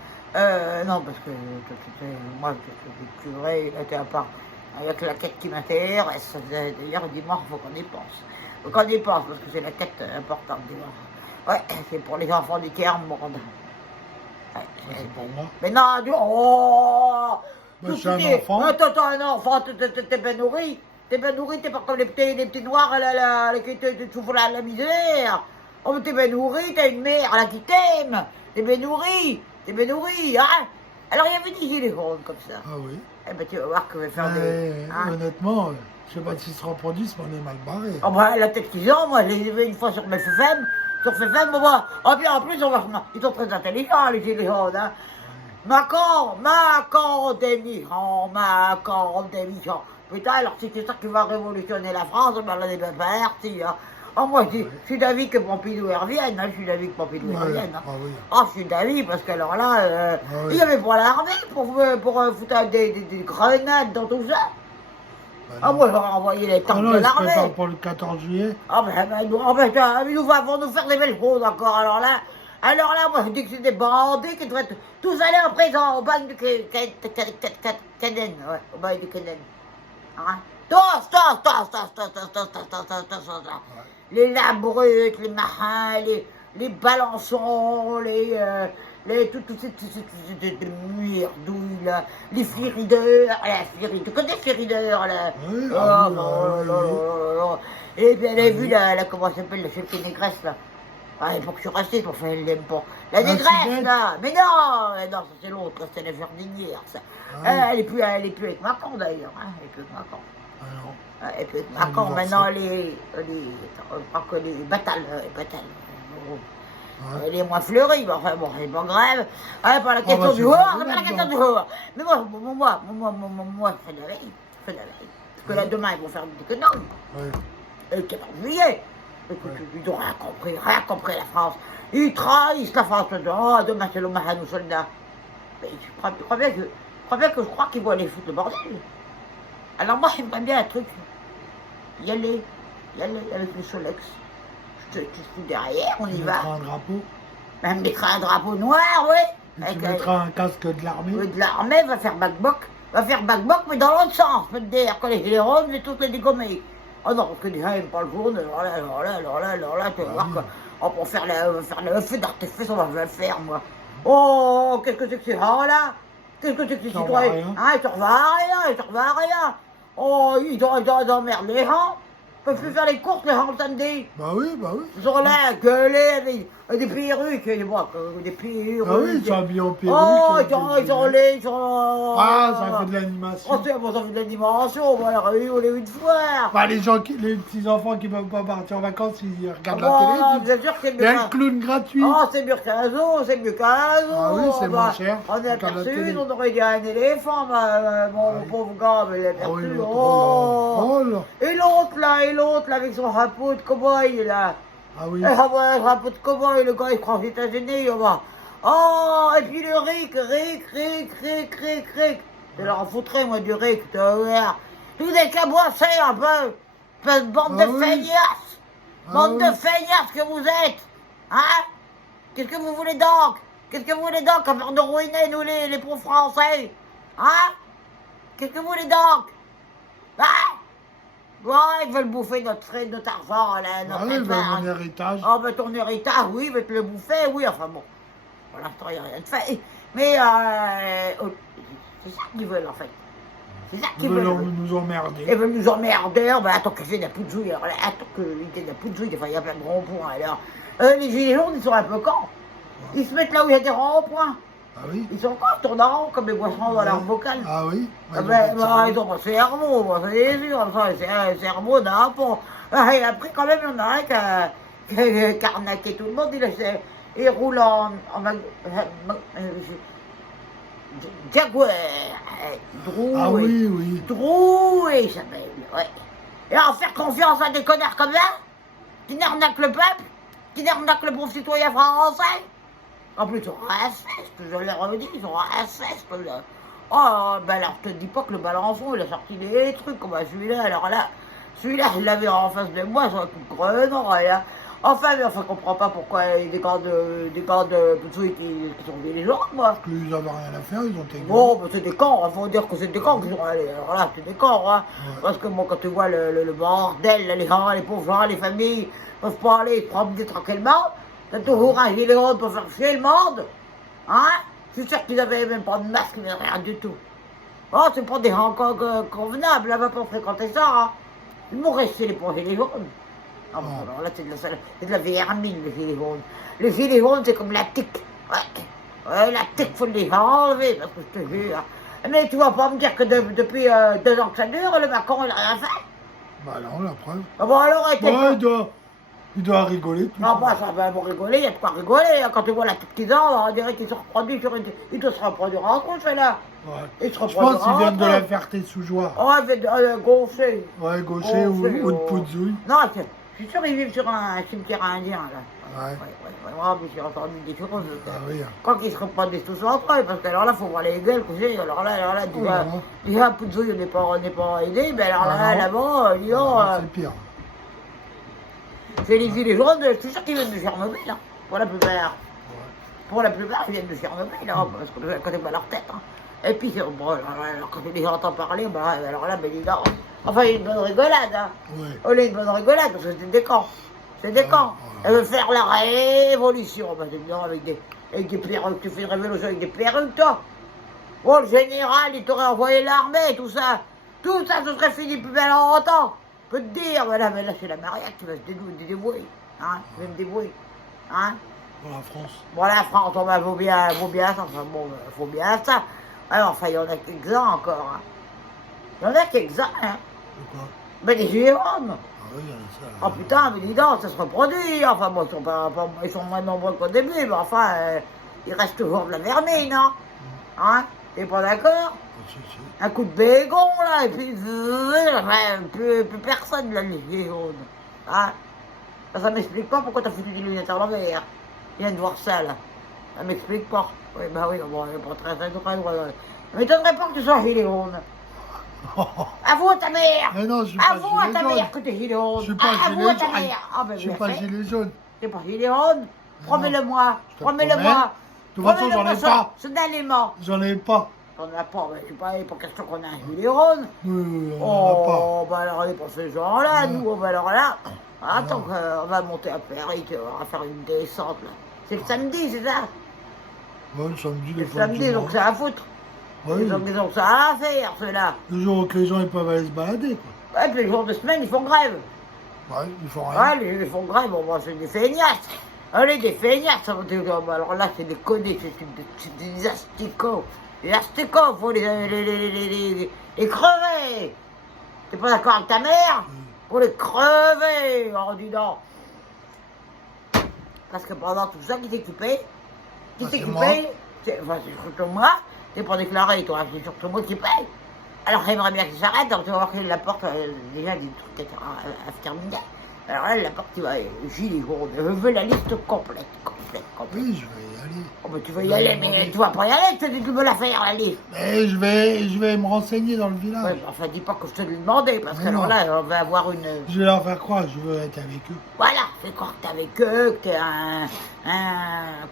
Non, parce que moi, je suis curé, il était à part. Avec la tête qui m'intéresse. D'ailleurs, dimanche, il faut qu'on y pense. Faut qu'on y pense, parce que c'est la tête importante dimanche. Ouais, c'est pour les enfants du tiers-monde. Ouais, C'est pour moi. mais non, oh! Bah, Tout c'est un ce qui est- enfant. Attends, un enfant, t'es bien nourri. T'es bien nourri, t'es pas comme les petits noirs là, qui te souffrent la misère. Oh, t'es bien nourri, t'as une mère là qui t'aime. T'es bien nourri, hein. Alors, il y avait des gilets jaunes comme ça. Ah oui. Eh ben, tu vas voir que je vais faire des... Hein? Honnêtement, je sais pas s'ils se reproduisent, mais on est mal barré. Oh, bah, la tête qu'ils ont, moi, je les ai vus une fois sur mes FFM. Sur FFM, moi. Oh, puis en plus, ils sont très intelligents, les gilets jaunes, hein. Macron des migrants. Putain, alors si c'est ça qui va révolutionner la France, ben là, on est bien parti, hein. Oh, moi, je suis d'avis que Pompidou revienne, hein. Je suis d'avis que Pompidou Ouais, revienne, hein. ah oui. Ah, je suis d'avis, parce que alors là, oui. il n'y avait pas l'armée pour foutre des grenades dans tout ça. Bah, Ah, non. moi, j'aurais envoyé les Ah tanks non, de ils se préparent l'armée. pour le 14 juillet. Ah ben, ils vont nous faire des belles choses encore. Alors là, moi je dis que c'est des bandits qui devraient tous aller en prison au bagne du Keden. Ouais, au bagne du Keden. Hein? Tous. Les labrutes, les marins, les balançons, toutes ces merdouilles là, les flirideurs, tu connais les flirideurs là? Oui, Oh, ah oui, là. Et puis elle a vu comment elle s'appelle, la chef qui est négresse là. Ah, il faut que je reste pour faire, elle l'aime pas. La négresse Sudette. là, mais non, ça c'est l'autre, c'est la jardinière ça. Ah, Elle est plus avec Macron d'ailleurs, hein, elle est plus avec Macron. ah non. Et puis Ah, Macron, divorcé. maintenant, les batailles. Ouais. Elle est moins fleurie, mais enfin bon, c'est pas grave. Ah, pas la bah, question c'est du pas horreur, grave, c'est pas la question donc. du horreur. Mais moi, je fais de la veille. Parce que là, demain, ils vont faire des économies. Ouais. Et le 14 juillet. Écoute, ils n'ont rien compris, la France. Ils trahissent la France. Oh, demain, c'est l'hommage à nos soldats. Mais je crois bien que je crois qu'ils vont aller foutre le bordel. Alors moi, j'aimerais bien un truc. Y aller avec le Solex. Je suis derrière, on y Tu va. mettras un drapeau. Même mettra un drapeau noir, oui. Et tu mettras un casque de l'armée. De l'armée, va faire back-bock, mais dans l'autre sens, je peux te dire, que les héros, je vais tous les dégommer. Oh non, parce que les gens n'aiment pas le jaune, alors là, tu vas voir qu'on va faire le feu d'artifice, on va le faire, moi. Oh, qu'est-ce que c'est que ça, là? Qu'est-ce que c'est que ces Ça va citoyens? rien. Ah, ils servent à rien. Oh, ils emmerdent les gens. peuvent plus faire les courses, les gens samedi. Bah oui, bah oui. Ils sont là, gueuler, avec des perruques, des perruques. Ah oui, ils sont habillés en perruque. Oh, avec ils des sont gilets. là, ils sont... Ah, ça fait de l'animation. Oh, c'est bon, ça fait de l'animation, voilà, on est une fois. Bah, les petits-enfants qui peuvent pas partir en vacances, ils regardent la Voilà, télé. bien sûr qu'il Il y a le clown gratuit. Oh, c'est mieux qu'un zoo, c'est mieux qu'un zoo. Ah oui, c'est moins cher. On est Regarde la aperçu, télé. on aurait dit un éléphant, mon oui. pauvre gars, mais il est Ah oui, aperçu. l'autre, Oh. oh là. Et l'autre là, avec son chapeau de cow-boy, là. Ah oui. Ah ouais, chapeau de cow-boy, le gars, il croit aux États-Unis, on va. Oh, et puis le Rick. Je leur en foutrais, moi, du Rick, tu vas voir. Vous êtes qu'à bosser un peu. Cette bande Ah de oui. feignasses. Ah Bande oui. de feignasses que vous êtes. Hein? Qu'est-ce que vous voulez donc? Qu'est-ce que vous voulez donc à faire de ruiner, nous, les pauvres Français? Hein? Qu'est-ce que vous voulez donc? Hein? Ouais, ils veulent bouffer notre argent, là, notre Ah oui, bah, argent. mon héritage. Oh, ben ton héritage, oui, ils veulent te le bouffer, oui, enfin bon. Pour l'instant, il n'y a rien de fait. Mais, c'est ça qu'ils veulent, en fait. C'est ça qu'ils Ils veulent. veulent nous emmerder. Ils veulent nous emmerder, ben attends que j'ai de la poudjouille, alors là, attends que j'ai de la poudjouille, des fois il y a plein de ronds-points, alors. Les gilets jaunes, ils sont un peu cons. Ils se mettent là où il y a des ronds-points. Ah oui. Ils sont cons, ils tournent en rond comme des boissons dans leur bocal. Ah oui. Ah ben, ils ont pas de cerveau, moi, c'est sûr, ça, c'est un cerveau d'un pont. Et après, quand même, il y en a un qui a arnaqué tout le monde, il roule en Jaguar, Drew, Ah oui, oui. Drew, il s'appelle, ouais. Et en faire confiance à des connards comme ça, qui n'arnaquent le peuple, qui n'arnaquent le bon citoyen français. En plus, ils sont racistes, je l'ai redit, ils sont racistes. Oh, ben alors, je te dis pas que le Balançon, il a sorti des trucs comme celui-là, alors là, celui-là, je l'avais en face de moi, sur un coup de grenouille, hein. Enfin, je comprends pas pourquoi il y a des gars de Poutouille qui sont des gens, moi. Parce qu'ils n'avaient rien à faire, ils ont été Bon, ben c'est des camps, il faut dire que c'est des camps qui sont allés. Alors là, c'est des camps, hein. Ouais. Parce que moi, quand tu vois le bordel, là, les gens, les pauvres gens, les familles, peuvent pas aller se promener tranquillement. T'as toujours un gilet jaune pour faire chier le monde. Hein? Je suis sûr qu'ils avaient même pas de masque, mais rien du tout. Oh, c'est pas des gens convenables, là, va pas fréquenter ça, hein. Ils m'ont resté les gilets jaunes. Ah bon, alors là, c'est de la vermine, le gilet jaune. Le gilet jaune, c'est comme la tique. Ouais, la tique, faut les enlever, parce que je te jure. Mais tu vas pas me dire que depuis 2 ans que ça dure, le Macron, il a rien fait. Bah non, la preuve. Ah bon, alors, Bon, il doit rigoler. Tout non, bah, ça va pour rigoler, il y a de quoi rigoler. Hein. Quand tu vois la tique qu'ils ont, on dirait qu'ils se reproduisent sur une... Ils doivent se reproduire en compte, là. Ouais. Ils se Je reproduisent pense qu'ils viennent de la compte. Ferté-sous-Joie. Oh, ils viennent gaucher. Ouais, gaucher ou de Poudzouille. Non, je suis sûr qu'ils vivent sur un cimetière indien, là. Ouais. Moi, je suis entendu des choses. Ah oui. Quand ils se reproduisent tous entre eux, parce que alors là, il faut voir les gueules, tu sais. Alors là, Oh là là. déjà, Poudzouille, on n'est pas aidé, mais alors Ah là, non. là-bas, disons, Ah, c'est pire. c'est les gilets jaunes, je suis sûr qu'ils viennent de Tchernobyl, hein, pour la plupart. Ouais. Pour la plupart, ils viennent de Tchernobyl, hein, parce que quand ils voient leur tête. Hein. Et puis, bon, alors, quand tu les entends parler, bah, alors là, ben, dis donc. Enfin, il y a une bonne rigolade, hein. Ouais. Oh, il y a une bonne rigolade, parce que c'est des camps. C'est des camps. ouais. Elle veut faire la révolution, bah, c'est bien, avec des perruques. Tu fais une révolution avec des perruques, toi. Oh, le général, il t'aurait envoyé l'armée, tout ça. Tout ça, ce serait fini depuis bien longtemps. Je peux te dire, mais là, c'est la mariette qui va se débrouiller. Hein, je vais me débrouiller. Hein. Pour la France. Bon, la France, on va vaut bien ça, enfin bon, faut bien ça. Alors, enfin, il y en a quelques-uns encore, hein. Il y en a quelques-uns, hein. De quoi? Mais des gilets jaunes. Ah oui, il y a ça. Oh putain, mais dis donc, ça se reproduit. Enfin, bon, ils sont moins nombreux qu'au début, mais enfin, il reste toujours de la vermine, hein. Hein? T'es pas d'accord? Ah, si, si. Un coup de bégon, là, et puis, plus personne, là, les gilets jaunes. Hein? Ça m'explique pas pourquoi t'as foutu des lunettes à l'envers. Il vient de voir ça, là. Ça m'explique pas. Oui, bah oui, bon, il est pas très droit. Ça m'étonnerait pas que tu sois gilet jaune. Avoue à ta mère! Mais non, je suis pas Avoue à gilet ta jaune. mère que t'es gilet jaune! Je suis pas Avoue gilet à ta jaune. mère! Ah, ben, Je suis bien pas fait. gilet jaune. T'es pas gilet jaune? Promets-le-moi! Je te Promets-le-moi! De toute façon, j'en ai pas. Soudainement! J'en ai pas. T'en as pas, mais c'est pas question qu'on a un gilet jaune! On en a pas. Oh, bah alors on est pas ce genre-là, Non. nous, oh, bah alors là! Attends, Non. on va monter à Paris, on va faire une descente, là. C'est le samedi, c'est ça? Ouais, le samedi, C'est les le fois samedi, donc c'est à foutre! Ouais, Ils ont ça à faire, ceux-là! le jour où les gens ils peuvent aller se balader, quoi. Ouais, puis les jours de semaine, ils font grève. Ouais, ils font rien. Ouais, ils font grève, bon, moi, c'est des feignasses. Allez, des feignasses, ça veut dire, alors là, c'est des connés, c'est des asticots. Les asticots, faut les crever. T'es pas d'accord avec ta mère? Faut les crever, oh, dis donc. Parce que pendant tout ça, qui s'est coupé? Qui Ah, s'est c'est coupé? Enfin, c'est surtout moi. T'es pas déclaré, toi, c'est surtout moi qui paye. Alors j'aimerais bien qu'il s'arrête, donc tu vas voir que la porte, déjà des trucs à se terminer. Alors là, la porte, tu vas, gilet jaune, je veux la liste complète. Oui, je vais y aller. Oh, mais tu vas y aller, mais tu vas pas y aller, je te dis que tu veux la faire, la liste. Mais je vais me renseigner dans le village. Ouais, enfin, dis pas que je te l'ai demandé, parce que Mais alors non. là, on va avoir une... Je vais leur faire croire, je veux être avec eux. Voilà, fais croire que t'es avec eux, que t'es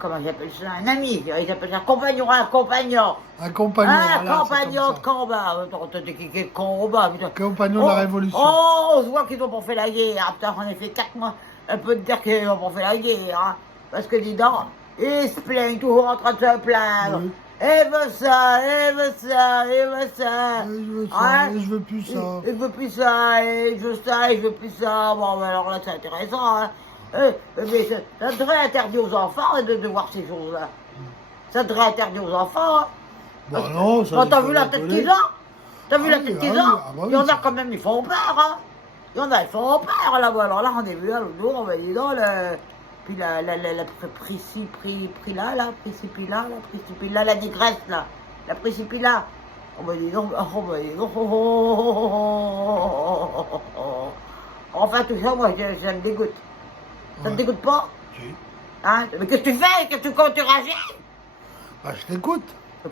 comment j'appelle ça, un ami, ils appellent ça un compagnon. Un compagnon, voilà, c'est Compagnon comme de ça. combat. Attends, t'es qui est de combat, putain. Compagnon de la Révolution. Oh, on se voit qu'ils ont pas fait la guerre. Ah, putain, j'en ai fait 4 mois. Un peu de dire qu'ils ont pas fait la guerre, hein. Parce que dis donc, ils se plaignent, toujours en train de se plaindre. Oui. Et veut ça, et veut ça, et veut ça. Et je veux ça, Hein? et je veux plus ça. Et je veux plus ça, et je veux ça, et je veux plus ça. Bon, ben alors là, c'est intéressant, hein. Mais ça devrait interdire aux enfants de voir ces choses-là. Ça devrait interdire aux enfants, hein. Bah non, ça. Oh, t'as vu la tête qu'ils ont? T'as vu Ah la oui, tête ah qu'ils oui, ont? ah bah oui, Il y en a ça- quand même, ils font peur, hein. Il y en a, ils font peur, là-bas. Alors là, on est vu là, l'autre jour, on va dire, non, puis la Principilla, la négresse, là. La Principilla. On va dire, on va dire, enfin, tout ça, moi, ça me dégoûte. Ça Ouais. me dégoûte pas? Si. Hein? Mais qu'est-ce que tu fais? Qu'est-ce que tu comptes réagir? Bah, je t'écoute.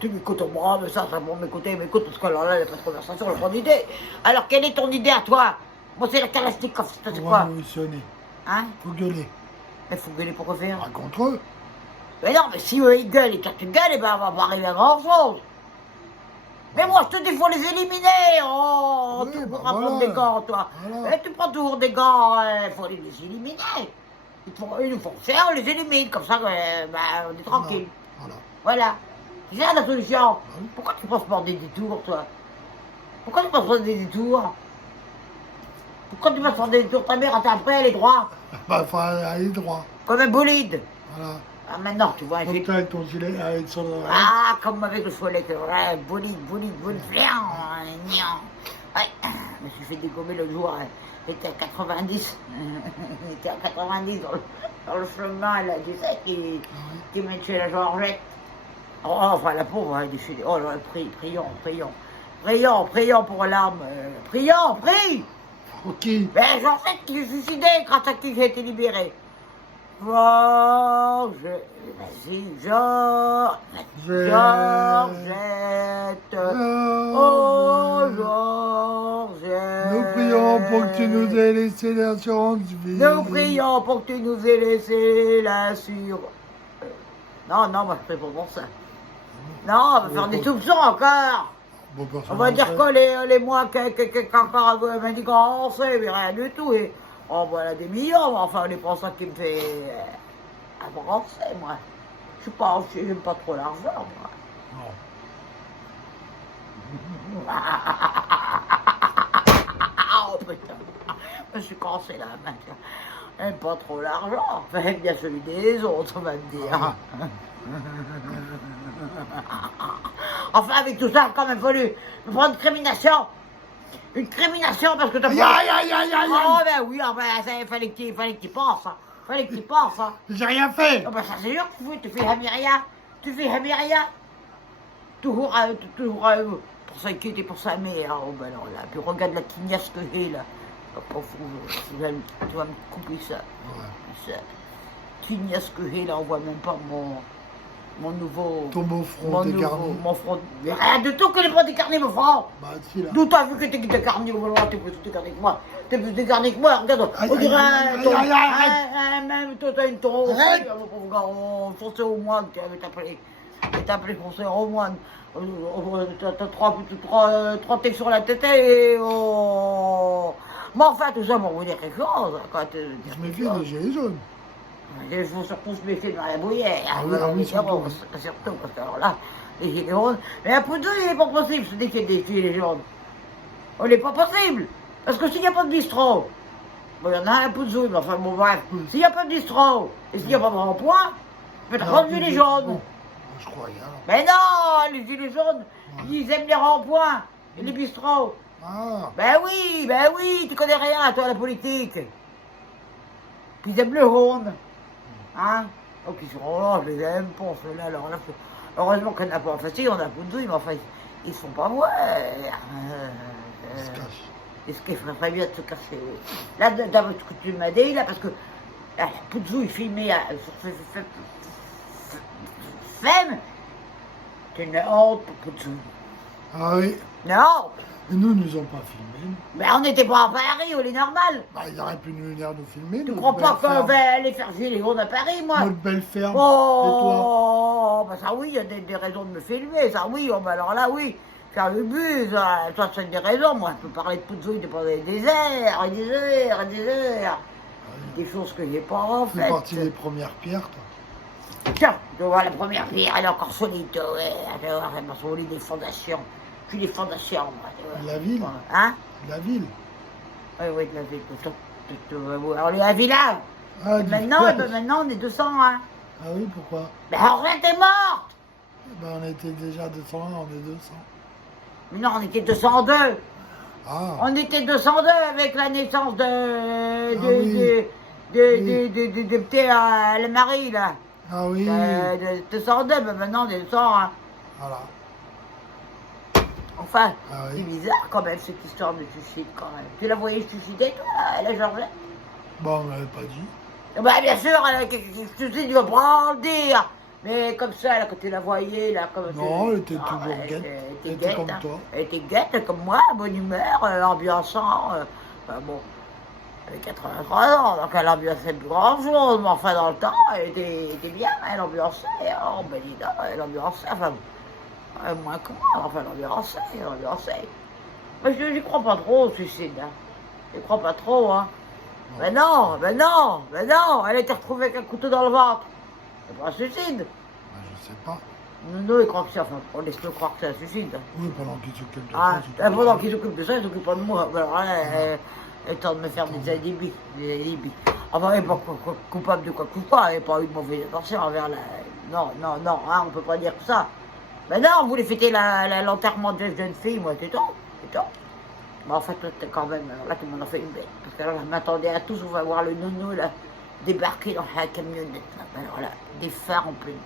Tu m'écoutes, moi, mais ça pour m'écouter, m'écoute, parce que alors là, il n'y a pas de conversation, il n'y a pas d'idée. Alors, quelle est ton idée à toi? Moi, c'est la Kalachnikov, c'est Pour quoi? révolutionner. Hein? Faut gueuler. Mais faut gueuler pour quoi faire? Pas contre eux. Mais non, mais si eux, ils gueulent et que tu gueules, eh ben, on va pas arriver à grand-chose. Mais moi, je te dis, il faut les éliminer. Oh, Oui, tu bah pourras voilà. prendre des gants, toi. Voilà. Et tu prends toujours des gants, il faut les éliminer. Ils nous font faire, on les élimine, comme ça, on est tranquille. Voilà. Voilà. C'est ça la solution. Oui. Pourquoi tu penses prendre des détours, toi? Pourquoi tu penses prendre des détours? Pourquoi tu penses prendre des détours? Ta mère, après, elle est droite. Bah, faut aller droit. Comme un bolide. Voilà. Ah, maintenant, tu vois, Comme j'ai... toi avec ton gilet, avec son. Ah, comme avec le follet, ouais, bolide, flian, ouais, je me suis fait dégommer l'autre jour, j'étais à 90, j'étais à 90 dans le chemin, là, tu sais, qui mène chez la Georgette. Oh, enfin, la pauvre, elle est décédée. Oh là, prions pour l'âme, prie. Pour qui? Ben, Georgette qui s'est suicidée, grâce à qui j'ai été libéré. Georges, vas-y, Georgette. Oh, Georgette. Nous prions pour que tu nous aies laissé l'assurance vie. Nous prions pour que tu nous aies laissé l'assurance. Non, moi je prie pas pour ça. Non, on va faire des soupçons encore. Bon, On va dire que les mois qu'encore m'a dit qu'on sait, mais rien du tout. Et on voilà des millions, mais enfin, on est pour ça qui me fait avancer, moi. Je suis pas, j'aime pas trop l'argent, moi. Non. Oh putain, je suis cassé là, maintenant. J'aime pas trop l'argent. Enfin, j'aime bien celui des autres, on va me dire. Enfin, avec tout ça, il a quand même fallu prendre une crimination. Une crimination parce que t'as Aïe, aïe, aïe, aïe, aïe. Oh, ben oui, enfin, il fallait que tu penses. Hein. Fallait que tu penses. Hein. J'ai rien fait. Oh, ben, ça, c'est sûr que tu fais Hamiria. Tu fais Hamiria. Toujours pour s'inquiéter pour sa mère. Oh, ben non, là. Puis regarde la tignasse que j'ai, là. Oh, pauvre, tu vas me couper ça. Ouais. Ça. Tignasse que j'ai, là, on voit même pas mon nouveau... Ton beau front dégarni. Mon front... Mais rien de tout que les pas dégarni, mon front. Bah, si, là. D'où t'as vu que t'es dégarni, t'es plus dégarni que moi. T'es plus dégarni que moi, regarde. Aïe, On dirait aïe, aïe, même toi t'as une taureau. Arrête. Le pauvre gars, on fonçait au moine, tu avais t'appelé foncer au moine. T'as trois textes sur la tête et oh... Mais enfin, tout ça pour vous dire quelque chose. Quand Je me fie des gilets jaunes. il faut surtout se méfier dans la bouillère. Ah oui, surtout. Surtout, parce que alors là, les gilets jaunes. Mais un peu d'eau, il n'est pas possible, ce qu'il y a des gilets jaunes. Oh, il n'est pas possible. Parce que s'il n'y a pas de bistrot, Bon, il y en a un peu de zouille, mais enfin, bon, bref. S'il n'y a pas de bistrot, et s'il n'y a pas de rond-point, je vais te rendre les jaunes. Bon, je croyais alors. Mais non, les gilets jaunes, ils aiment les ronds-points et les bistrots. Ah, Ben oui, tu connais rien, toi, à la politique. Puis ils aiment le ronde. Hein? Donc ils seront là, je les aime pas, ceux-là. Alors là, heureusement qu'on n'a pas facile, on a beaucoup de douille, mais enfin, ils se font pas voir. il se cache. Est-ce qu'il ferait bien de se cacher, oui. Là, d'après ce que tu m'as dit, là, parce que Poudzou, il filmait sur Femme. C'est une honte pour Poudzou. Ah oui. Non, Et nous, ils nous ont pas filmé. mais on n'était pas à Paris, on est normal. Bah, ils auraient pu nous venir nous filmer. Tu notre crois pas belle qu'on ferme. va aller faire gilet jaune à Paris, moi? Notre belle ferme. Oh, bah ça oui, il y a des raisons de me filmer, ça oui, oh, bah alors là oui, faire le bus, ça c'est des raisons, moi je peux parler de Poudzou pendant des heures et des heures et des heures, des choses que j'ai pas Tu fais faites. partie des premières pierres, toi. Tiens, tu vois la première pierre, elle est encore solide, ouais, tu vois, elle m'a solide des fondations, puis des fondations, moi, tu vois. De la ville. Hein? De la ville. Oui, de la ville, alors les villa, Ah, du maintenant, village. maintenant on est 200, hein. Ah oui, pourquoi? Ben Henriette est morte. Ben, on était déjà 201, on est 200. Mais non, on était 202. Ah, On était 202 avec la naissance de oui. de petit le mari là. ah oui. De 202, mais maintenant on est 200. Hein. Voilà. Enfin, Ah c'est oui. bizarre quand même cette histoire de suicide quand même. Tu la voyais suicider toi, la Georgette? Bon, on m'avait pas dit. Bah bien sûr, elle a suicide, tu vas pas le dire. Mais comme ça, là, quand tu la voyais, là, comme Non, tu- elle était Ah, toujours elle gaie. était Elle était gaie, comme hein. toi. Elle était gaie, comme moi, bonne humeur, ambiançant. Enfin, bon, elle avait 83 ans, donc elle ambiançait plus grand chose, mais enfin, dans le temps, elle était bien, elle ambiançait. Oh, ben dis donc, elle ambiançait, enfin, moins que moi, enfin, elle ambiançait. Mais je n'y crois pas trop au suicide, hein. Je n'y crois pas trop, hein. Mais non, elle a été retrouvée avec un couteau dans le ventre. C'est pas un suicide. Ben, je sais pas. Non, il croit que c'est, enfin, on laisse-le croire que c'est un suicide. Oui, pendant qu'ils s'occupent de Ah, ça. c'est tout. pendant qu'ils s'occupent de ça, ils s'occupent pas de moi. Alors là, elle tente de me faire des alibis. Enfin, elle n'est pas coupable de quoi que ce soit, elle n'a pas eu de mauvaise intention envers la... Non, hein, on peut pas dire que ça. Mais non, on voulait fêter l'enterrement de la jeune fille, moi, c'est tout. Mais en fait, là, quand même, alors là, tout le monde a fait une bête. Parce que là, je m'attendais à tous, on va voir le nounou, là, débarquer dans la camionnette, là. Alors là, des phares en pleine.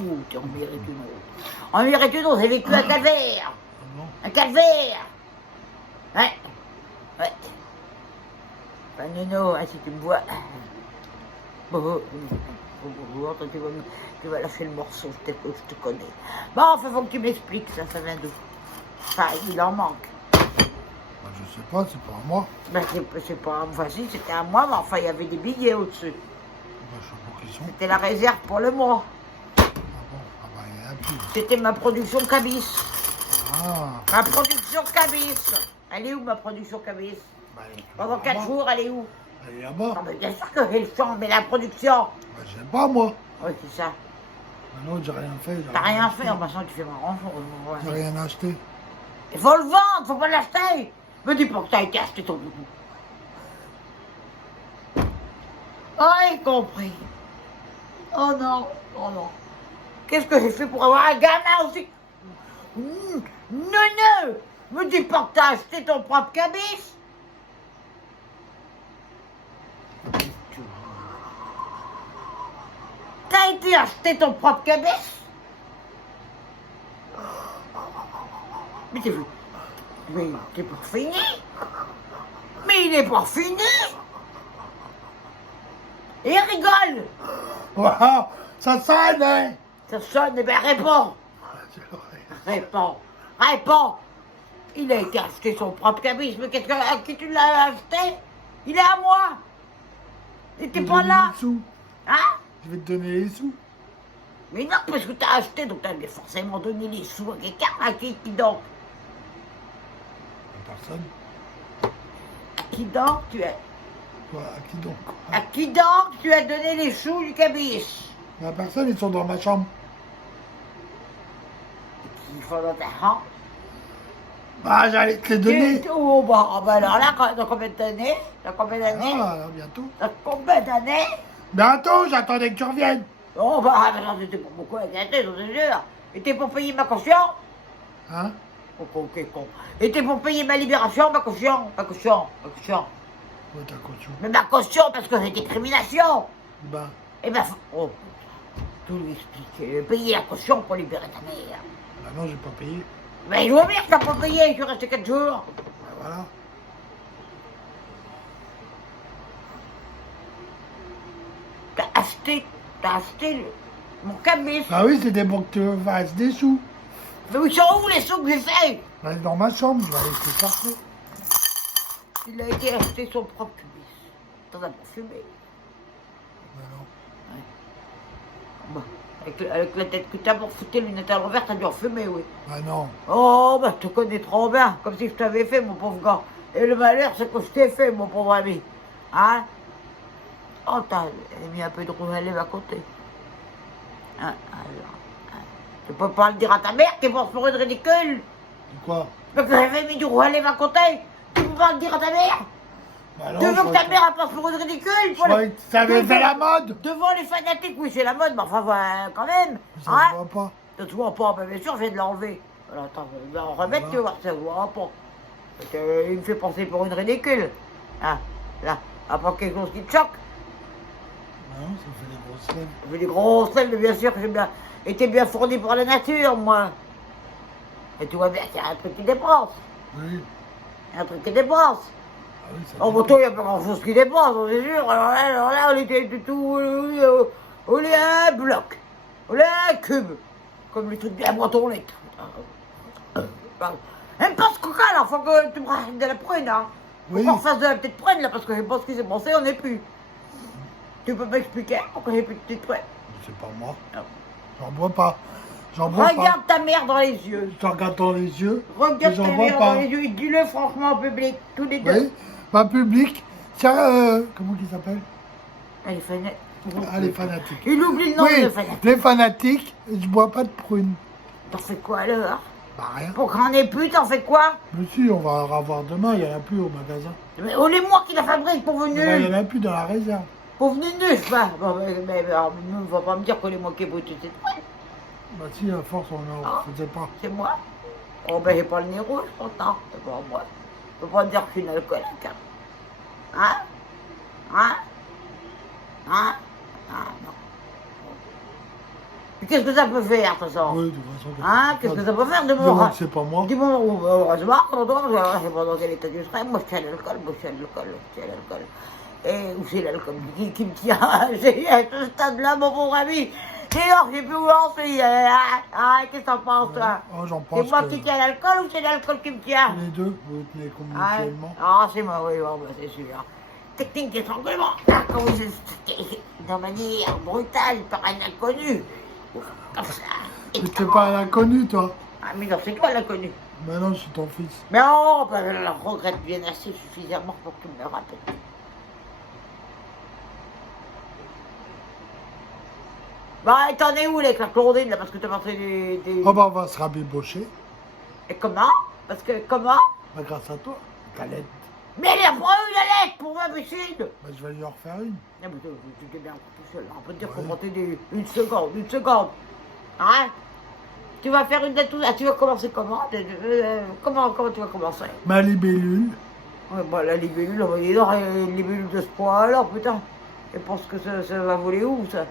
Ouh, tu en mérites une autre. En mérites une autre, j'ai vécu un calvaire. Ah bon? Un calvaire. Ouais. Enfin, nounou, hein, si tu me vois. Tu vas lâcher le morceau, je te connais. Bon, enfin, faut que tu m'expliques, ça vient d'où? Enfin, il en manque. Ben, je sais pas, c'est pas à moi. Ben, c'est pas, enfin si, c'était à moi, mais enfin, il y avait des billets au-dessus. Ben, je sais pas qui sont. C'était la réserve pour le mois. Ah bon? Ah ben, il y en a plus. C'était ma production Cabis. Ah, Ma production Cabis. Elle est où, ma production Cabis? ben, elle est toujours Pendant 4 là-bas. jours, elle est où? Elle est là-bas. Ah, ben, bien sûr que j'ai le champ, mais la production. Ben, je sais pas, moi. Oui, c'est ça. Ben non, j'ai rien fait. j'ai T'as rien acheté. fait, en passant, tu fais marrant. J'ai rien acheté. Il faut le vendre, faut pas l'acheter. Me dis pas que t'as été acheté ton doudou. Ah, j'ai compris. Oh non. Qu'est-ce que j'ai fait pour avoir un gamin aussi? Non, me dis pas que t'as acheté ton propre cabis. T'as été acheter ton propre cabis? Mais t'es pas fini? Mais il est pas fini? Et il rigole! Waouh, ça sonne, hein? Ça sonne, eh ben réponds! Réponds! Il a été acheter son propre cabis, mais à qui tu l'as acheté? Il est à moi! Il était pas là! Hein? Je vais te donner les sous. Mais non, parce que t'as acheté, donc t'as forcément donné les sous à quelqu'un. À qui donc? Personne. À qui donc tu as... Quoi, à qui donc? À qui donc tu as donné les sous du cabis? La personne, ils sont dans ma chambre. Il faut dans ta chambre. Bah, j'allais te les donner. Oh, bah alors là, dans combien d'années? Dans combien d'années? Ah, alors bientôt. Dans combien d'années? Bientôt, j'attendais que tu reviennes. Oh, bah, non, c'était pour beaucoup inquiété, je te jure. Et t'es pour payer ma caution? Hein? Oh, ok, con. Et t'es pour payer ma libération, ma caution? Ma caution, ma caution. Ouais, ta caution. Mais ma caution, parce que c'est discrimination. Bah, Eh ben, oh, tout lui expliquer. Payer la caution pour libérer ta mère. bah non, j'ai pas payé. Mais il vaut bien que t'as pas payé, je suis resté 4 jours. Bah voilà. T'as acheté mon cabis. Bah oui, c'était pour que tu fasses des sous. Mais ils sont où les sous que j'ai fait? Bah, dans ma chambre, je vais aller te chercher. Il a été acheté son propre cabis. T'en as pour fumer. Bah non. Bah, avec la tête que t'as pour foutre les lunettes à l'envers, t'as dû en fumer, oui. Bah non. Oh, bah, je te connais trop bien, comme si je t'avais fait, mon pauvre gars. Et le malheur, c'est que je t'ai fait, mon pauvre ami. Hein? Oh, t'as mis un peu de rouge à lèvres à côté. Hein, alors, hein. Tu peux pas le dire à ta mère qui pense pour une ridicule. Quoi? Parce que j'avais mis du rouge à lèvres à côté. Tu peux pas le dire à ta mère. Bah non, Tu veux je que crois ta mère elle passe pour une ridicule Je croyais que ça avait fait la mode. Devant les fanatiques, oui, c'est la mode, mais enfin, ouais, quand même. Ça Hein? se voit pas. Ça se voit pas, mais bien sûr, je viens de l'enlever. Alors, attends, je vais en remettre, Voilà. tu vas voir, ça se voit pas. Parce que, il me fait penser pour une ridicule. Ah, là, après quelque chose qui te choque. Bah non, ça fait des grosses lèvres. J'ai des grosses lèvres, mais bien sûr que j'ai bien été bien fourni par la nature, moi. Et tu vois bien qu'il y a un truc qui dépense. Oui. Il y a un truc qui dépense. Ah oui, ça En moto, il n'y a pas grand-chose qui dépense, c'est sûr. Alors là, on était tout, on est un bloc. On est un cube. Comme les trucs bien bretonnés. Même pas ce coca, là, faut que tu me rachètes de la prune, hein. Faut Oui. qu'on fasse de la petite prune, là, parce que je sais pas ce qui s'est passé, on n'est plus. Tu peux m'expliquer pourquoi j'ai plus de petite prune? C'est pas moi. Non. J'en bois pas. J'en bois pas. Regarde ta mère dans les yeux. Je te regarde dans les yeux. Regarde et j'en ta bois mère pas. dans les yeux et dis-le franchement au public, tous les deux. Oui. Ma public. Tiens, comment il s'appelle? Elle est fanatiques. Ah, les fanatiques. Il oublie le nom Oui, de fanatiques. les fanatiques, je bois pas de prunes. T'en fais quoi alors? Bah rien. Pour qu'on ait plus, t'en fais quoi? Mais si, on va en avoir demain, il n'y en a plus au magasin. Mais on est moi qui la fabrique, pauvre Il n'y nul. en a plus dans la réserve. Pauvre nul, pas. Bon, mais alors, ne va pas me dire qu'on est moi qui ai bouté cette prune. Bah si, à force, on Ah. ne faisait pas. C'est moi. Oh ben j'ai pas le nez rouge, pourtant. C'est pas moi. Je peux pas dire que je suis une alcoolique. Hein? Hein? Hein? Ah non. Mais qu'est-ce que ça peut faire, de toute façon? Oui, de toute façon. Hein? Qu'est-ce que ça peut faire de Dis-moi moi? que c'est pas moi. Dis-moi, heureusement, je sais pas dans quel état je serais. Moi, je suis à l'alcool, moi, je suis à l'alcool, je suis à l'alcool. Et où c'est l'alcool qui me tient? J'ai à ce stade-là, mon pauvre ami. D'ailleurs, j'ai plus où lancer. Ah, qu'est-ce que t'en penses, toi? Oh, j'en pense C'est moi que qui tiens l'alcool ou c'est l'alcool qui me tient? les deux, vous tenez Ah, mutuellement. ah, c'est moi, oui, bon, bah, c'est sûr. Technique d'étranglement. Ah, comment d'une manière brutale par un inconnu. Comme ça. Tu n'es pas un inconnu, toi. Ah, mais non, c'est toi l'inconnu. Maintenant, je suis ton fils. Mais oh, bah, je le regrette bien assez suffisamment pour qu'il me le rappelle. Bah, t'en es où, avec la chlorine, là, parce que t'as montré des... Oh, bah, on va se rabibocher. Et comment? Parce que, comment? Bah, grâce à toi, Calette. Mais elle a pas eu la lettre pour imbécile! Bah, je vais lui en refaire une. Non, mais tu t'es bien tout seul. On peut te dire Ouais. qu'on monter une seconde. Hein? Tu vas faire une lettre, ah, tu vas commencer comment? Comment tu vas commencer? Ma libellule. Ouais, bah, la libellule, on va dire, une libellule de ce poids-là, putain. Je pense que ça va voler où, ça?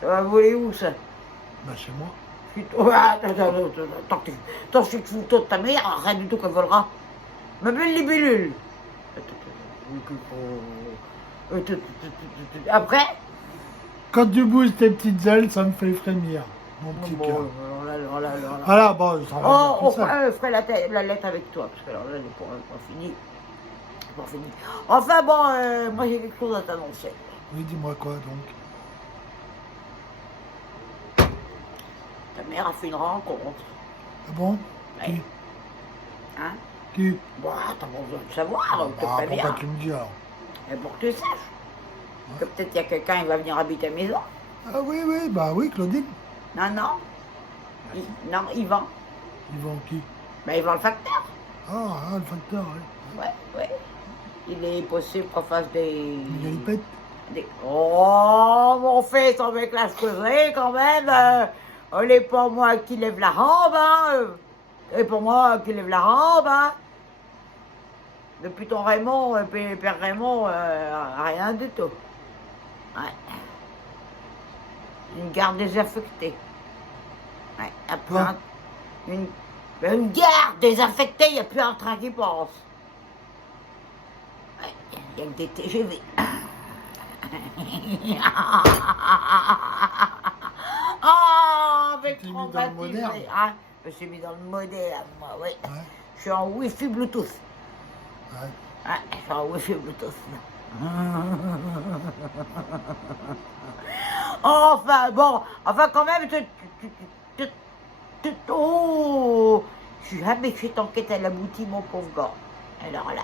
Ça va voler où, ça? Bah, chez moi. Ouais, attends, je suis foutu de ta mère, rien du tout qu'elle volera. Ma belle libellule. Après? Quand tu bouges tes petites ailes, ça me fait frémir, mon petit Bon, cœur. alors là. Voilà, bon, ça va Oh, tout on ça. ferait la lettre avec toi, parce que alors là, elle est pas finie. C'est pas fini. Enfin bon, moi j'ai quelque chose à t'annoncer. Oui, dis-moi quoi, donc. Ta mère a fait une rencontre. Ah bon? Ouais. Qui? Hein? Qui? Bon, t'as pas besoin de savoir, je te Ah, préviens. pourquoi tu me dis alors? Mais pour que tu saches. Que peut-être il y a quelqu'un qui va venir habiter à la maison. Ah oui, bah oui, Claudine. Non. Non, Yvan. Ils vont qui? Ben, Yvan le facteur. Ah, le facteur, oui. Ouais. Il est possible qu'on fasse des... Galipettes. Oh, mon fils, avec la cheveux, quand même. On n'est pas moi qui lève la rampe, hein. Et pour moi qui lève la rampe, hein. Depuis ton Raymond, Père Raymond, rien du tout. Ouais. Une gare désaffectée. Ouais, y a plus Quoi? une gare désaffectée, il n'y a plus un train qui passe. Ouais, il y a que des TGV. Oh, avec Tu t'es mis trop dans le moderne. hein. Je me suis mis dans le moderne, moi, oui. Ouais. Je suis en Wi-Fi Bluetooth. Ouais. Ouais, je suis en Wi-Fi Bluetooth. Enfin, quand même, oh, je suis jamais fait t'enquête à l'abouti, mon pauvre gars. Alors là,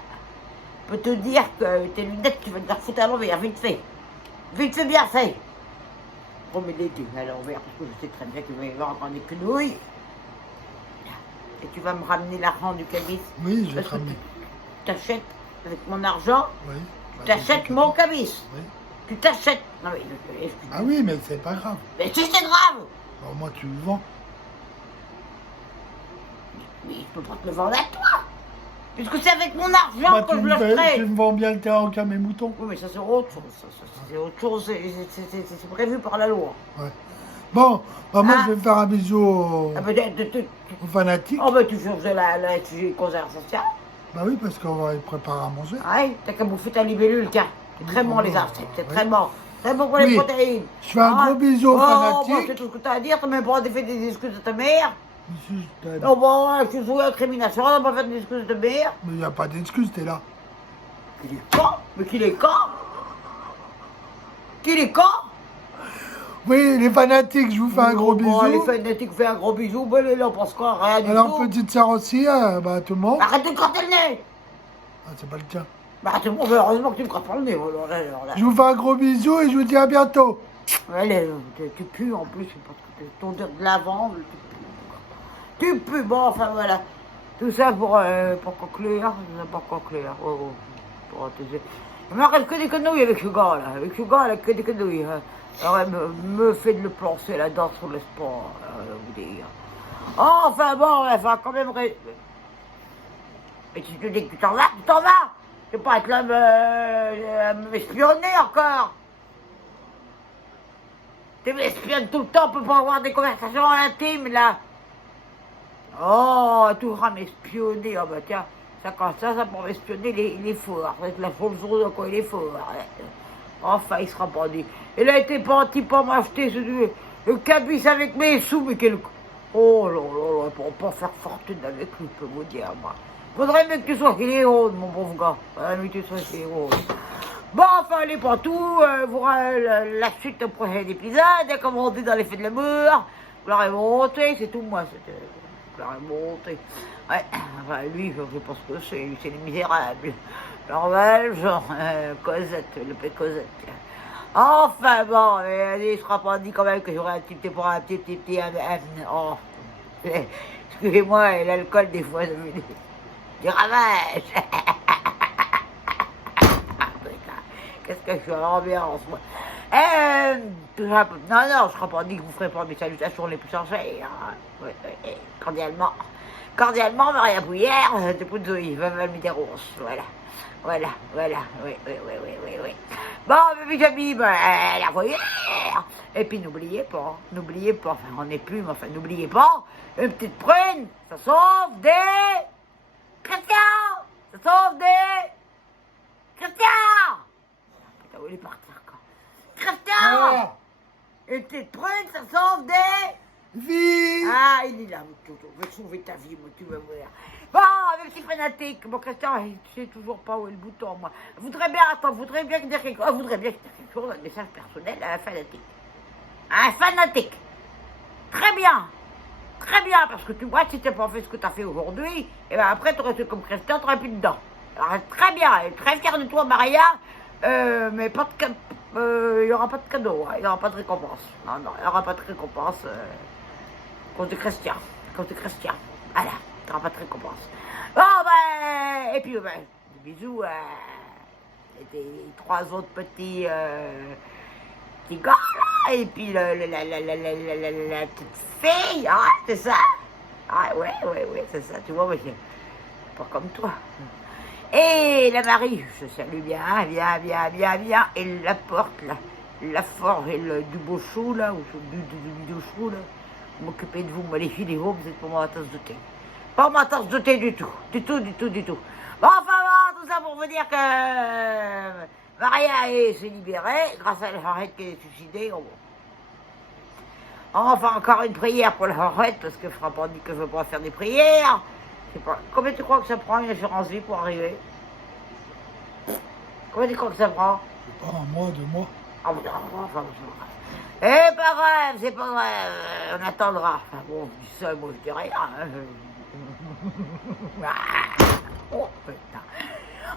je peux te dire que tes lunettes, tu vas te faire foutre à l'envers, vite fait. Vite fait, bien fait. Remets les deux à l'envers, parce que je sais très bien qu'il va y avoir encore des quenouilles. Et tu vas me ramener l'argent du cabis. Oui, je vais Parce te que ramener. tu t'achètes avec mon argent, Oui. tu t'achètes mon cabis. Oui. Tu t'achètes. Non mais, Ah oui, mais c'est pas grave. mais si c'est grave. Alors moi, tu le vends. Mais je peux pas te le vendre à toi. Puisque c'est avec mon argent que je le ferai. Tu me vends bien le terrain qu'à mes moutons. Oui, mais ça c'est autre chose. C'est autre chose, c'est prévu par la loi. Ouais. Bon, bah moi, Ah. je vais faire un bisou aux, Ah ben, aux fanatiques. oh ben tu faisais la conversation. Bah oui, parce qu'on va les préparer à manger. Ouais, t'as qu'à bouffer ta libellule, tiens. C'est très bon les insectes, c'est très bon. Très bon pour Oui. les protéines. Je fais un gros bisou aux Oh, bon, fanatiques. c'est tout ce que t'as à dire, t'as même pas fait des excuses de ta mère. Ici, je t'aime. Oh bon, je suis joué à l'incrimination, t'as pas fait des excuses de ta mère. Mais il n'y a pas d'excuse, t'es là. Qu'il est con, mais qu'il est con. Qu'il est con. Oui, les fanatiques, je vous fais un gros Bon, les bisou. fanatiques font un gros bisou, ben les là, on pense quoi, rien du Alors, tout. petite sœur aussi, bah tout le monde. Arrête de te gratter le nez. Ah, c'est pas le tien. Bah tout le monde, heureusement que tu me grattes pas le nez, alors là. Je vous fais un gros bisou et je vous dis à bientôt. Ouais, tu pues en plus, c'est parce que ton odeur de lavande, tu pues, bon, enfin voilà. Tout ça pour conclure, pour conclure. Pour te... Il me reste que des conneries avec ce gars là, il a que des conneries. Hein. Alors elle me fait de le plancer la danse sur le sport, vous dire. Oh, enfin bon, elle va quand même... Mais si tu dis que tu t'en vas, tu t'en vas. Je vais pas être là m'espionner encore. Tu m'espionnes tout le temps, on peut pas avoir des conversations intimes, là. Oh, tu vas m'espionner. Ah bah tiens, ça pour m'espionner, il est fort. Avec la fausse de quoi il est fort. Enfin, il sera pas dit. Il a été parti pour m'acheter le cabis avec mes sous, mais quel... Oh là là là, pour pas faire fortune avec lui, je peux vous dire, moi. Faudrait mieux que tu sois héros, mon pauvre gars. Faudrait mieux que tu sois héros. Bon, enfin, allez, pour tout, vous la suite au prochain épisode, comme on dit dans les feux de l'amour, vous l'aurez monté, c'est tout, moi, vous l'aurez monté. Ouais, enfin, lui, je pense que c'est les misérables. Normal, genre, Cosette, le P. Cosette. Enfin, bon, il sera pas dit quand même que j'aurai un petit, oh, excusez-moi, et l'alcool, des fois, ça me fait du ravage. Qu'est-ce que je suis en ambiance, moi. Tout ça, non, je ne serai pas dit que vous ne ferez pas mes salutations les plus sincères. Ouais, cordialement. Cordialement, Maria Bouillère, de Poudouille, Val Mitterrand. Voilà, oui. Bon, mes amis, la voyère. Et puis n'oubliez pas, enfin on n'est plus, mais enfin n'oubliez pas, une petite prune, ça sauve des chrétiens, ça sauve des chrétiens. Putain, où il est parti encore? Chrétiens. Une petite prune, ça sauve des... Vie. Ah, il est là, je vais sauver ta vie, moi, tu vas voir. Bon, avec petit fanatique, mon Christian, il ne sait toujours pas où est le bouton, moi. Voudrais bien dire quelque chose, un message personnel à un fanatique. Un fanatique. Très bien, parce que tu vois, si tu n'as pas fait ce que tu as fait aujourd'hui, et ben après, tu aurais été comme Christian, tu n'aurais plus dedans. Alors, très bien, très fier de toi, Maria, mais pas de il n'y aura pas de cadeau, hein, il n'y aura pas de récompense. Non, il n'y aura pas de récompense. Cause de Christian. Voilà, tu n'auras pas de récompense. Bon, ben, Et puis, ben, des bisous à les 3 autres petits gars, là. Et puis, la petite fille, ah, c'est ça. Ah, ouais, c'est ça, tu vois, moi, c'est pas comme toi. Et la Marie, je salue bien, bien. Et la porte, là, la forge et du beau chou, là, ou du chou, là. Vous m'occupez de vous, moi, les filles, vous êtes pour ma tasse de thé. Pas ma tasse de thé du tout. Bon, enfin, bon, tout ça pour vous dire que Maria s'est libérée, grâce à la Harriet qui est suicidée. Enfin, encore une prière pour la Harriet, parce que Frappant dit que je ne veux pas faire des prières. Je sais pas. Combien tu crois que ça prend une assurance vie pour arriver? Combien tu crois que ça prend? Je sais pas, un mois, 2 mois. Ah, enfin, c'est pas grave, on attendra. Enfin bon, je dis ça, moi je dis rien. Hein. Oh putain.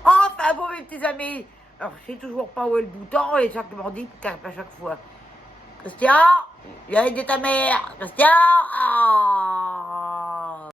Enfin bon, mes petits amis, alors je sais toujours pas où est le bouton, et chaque m'en dit à chaque fois. Christian, viens aider ta mère. Christian,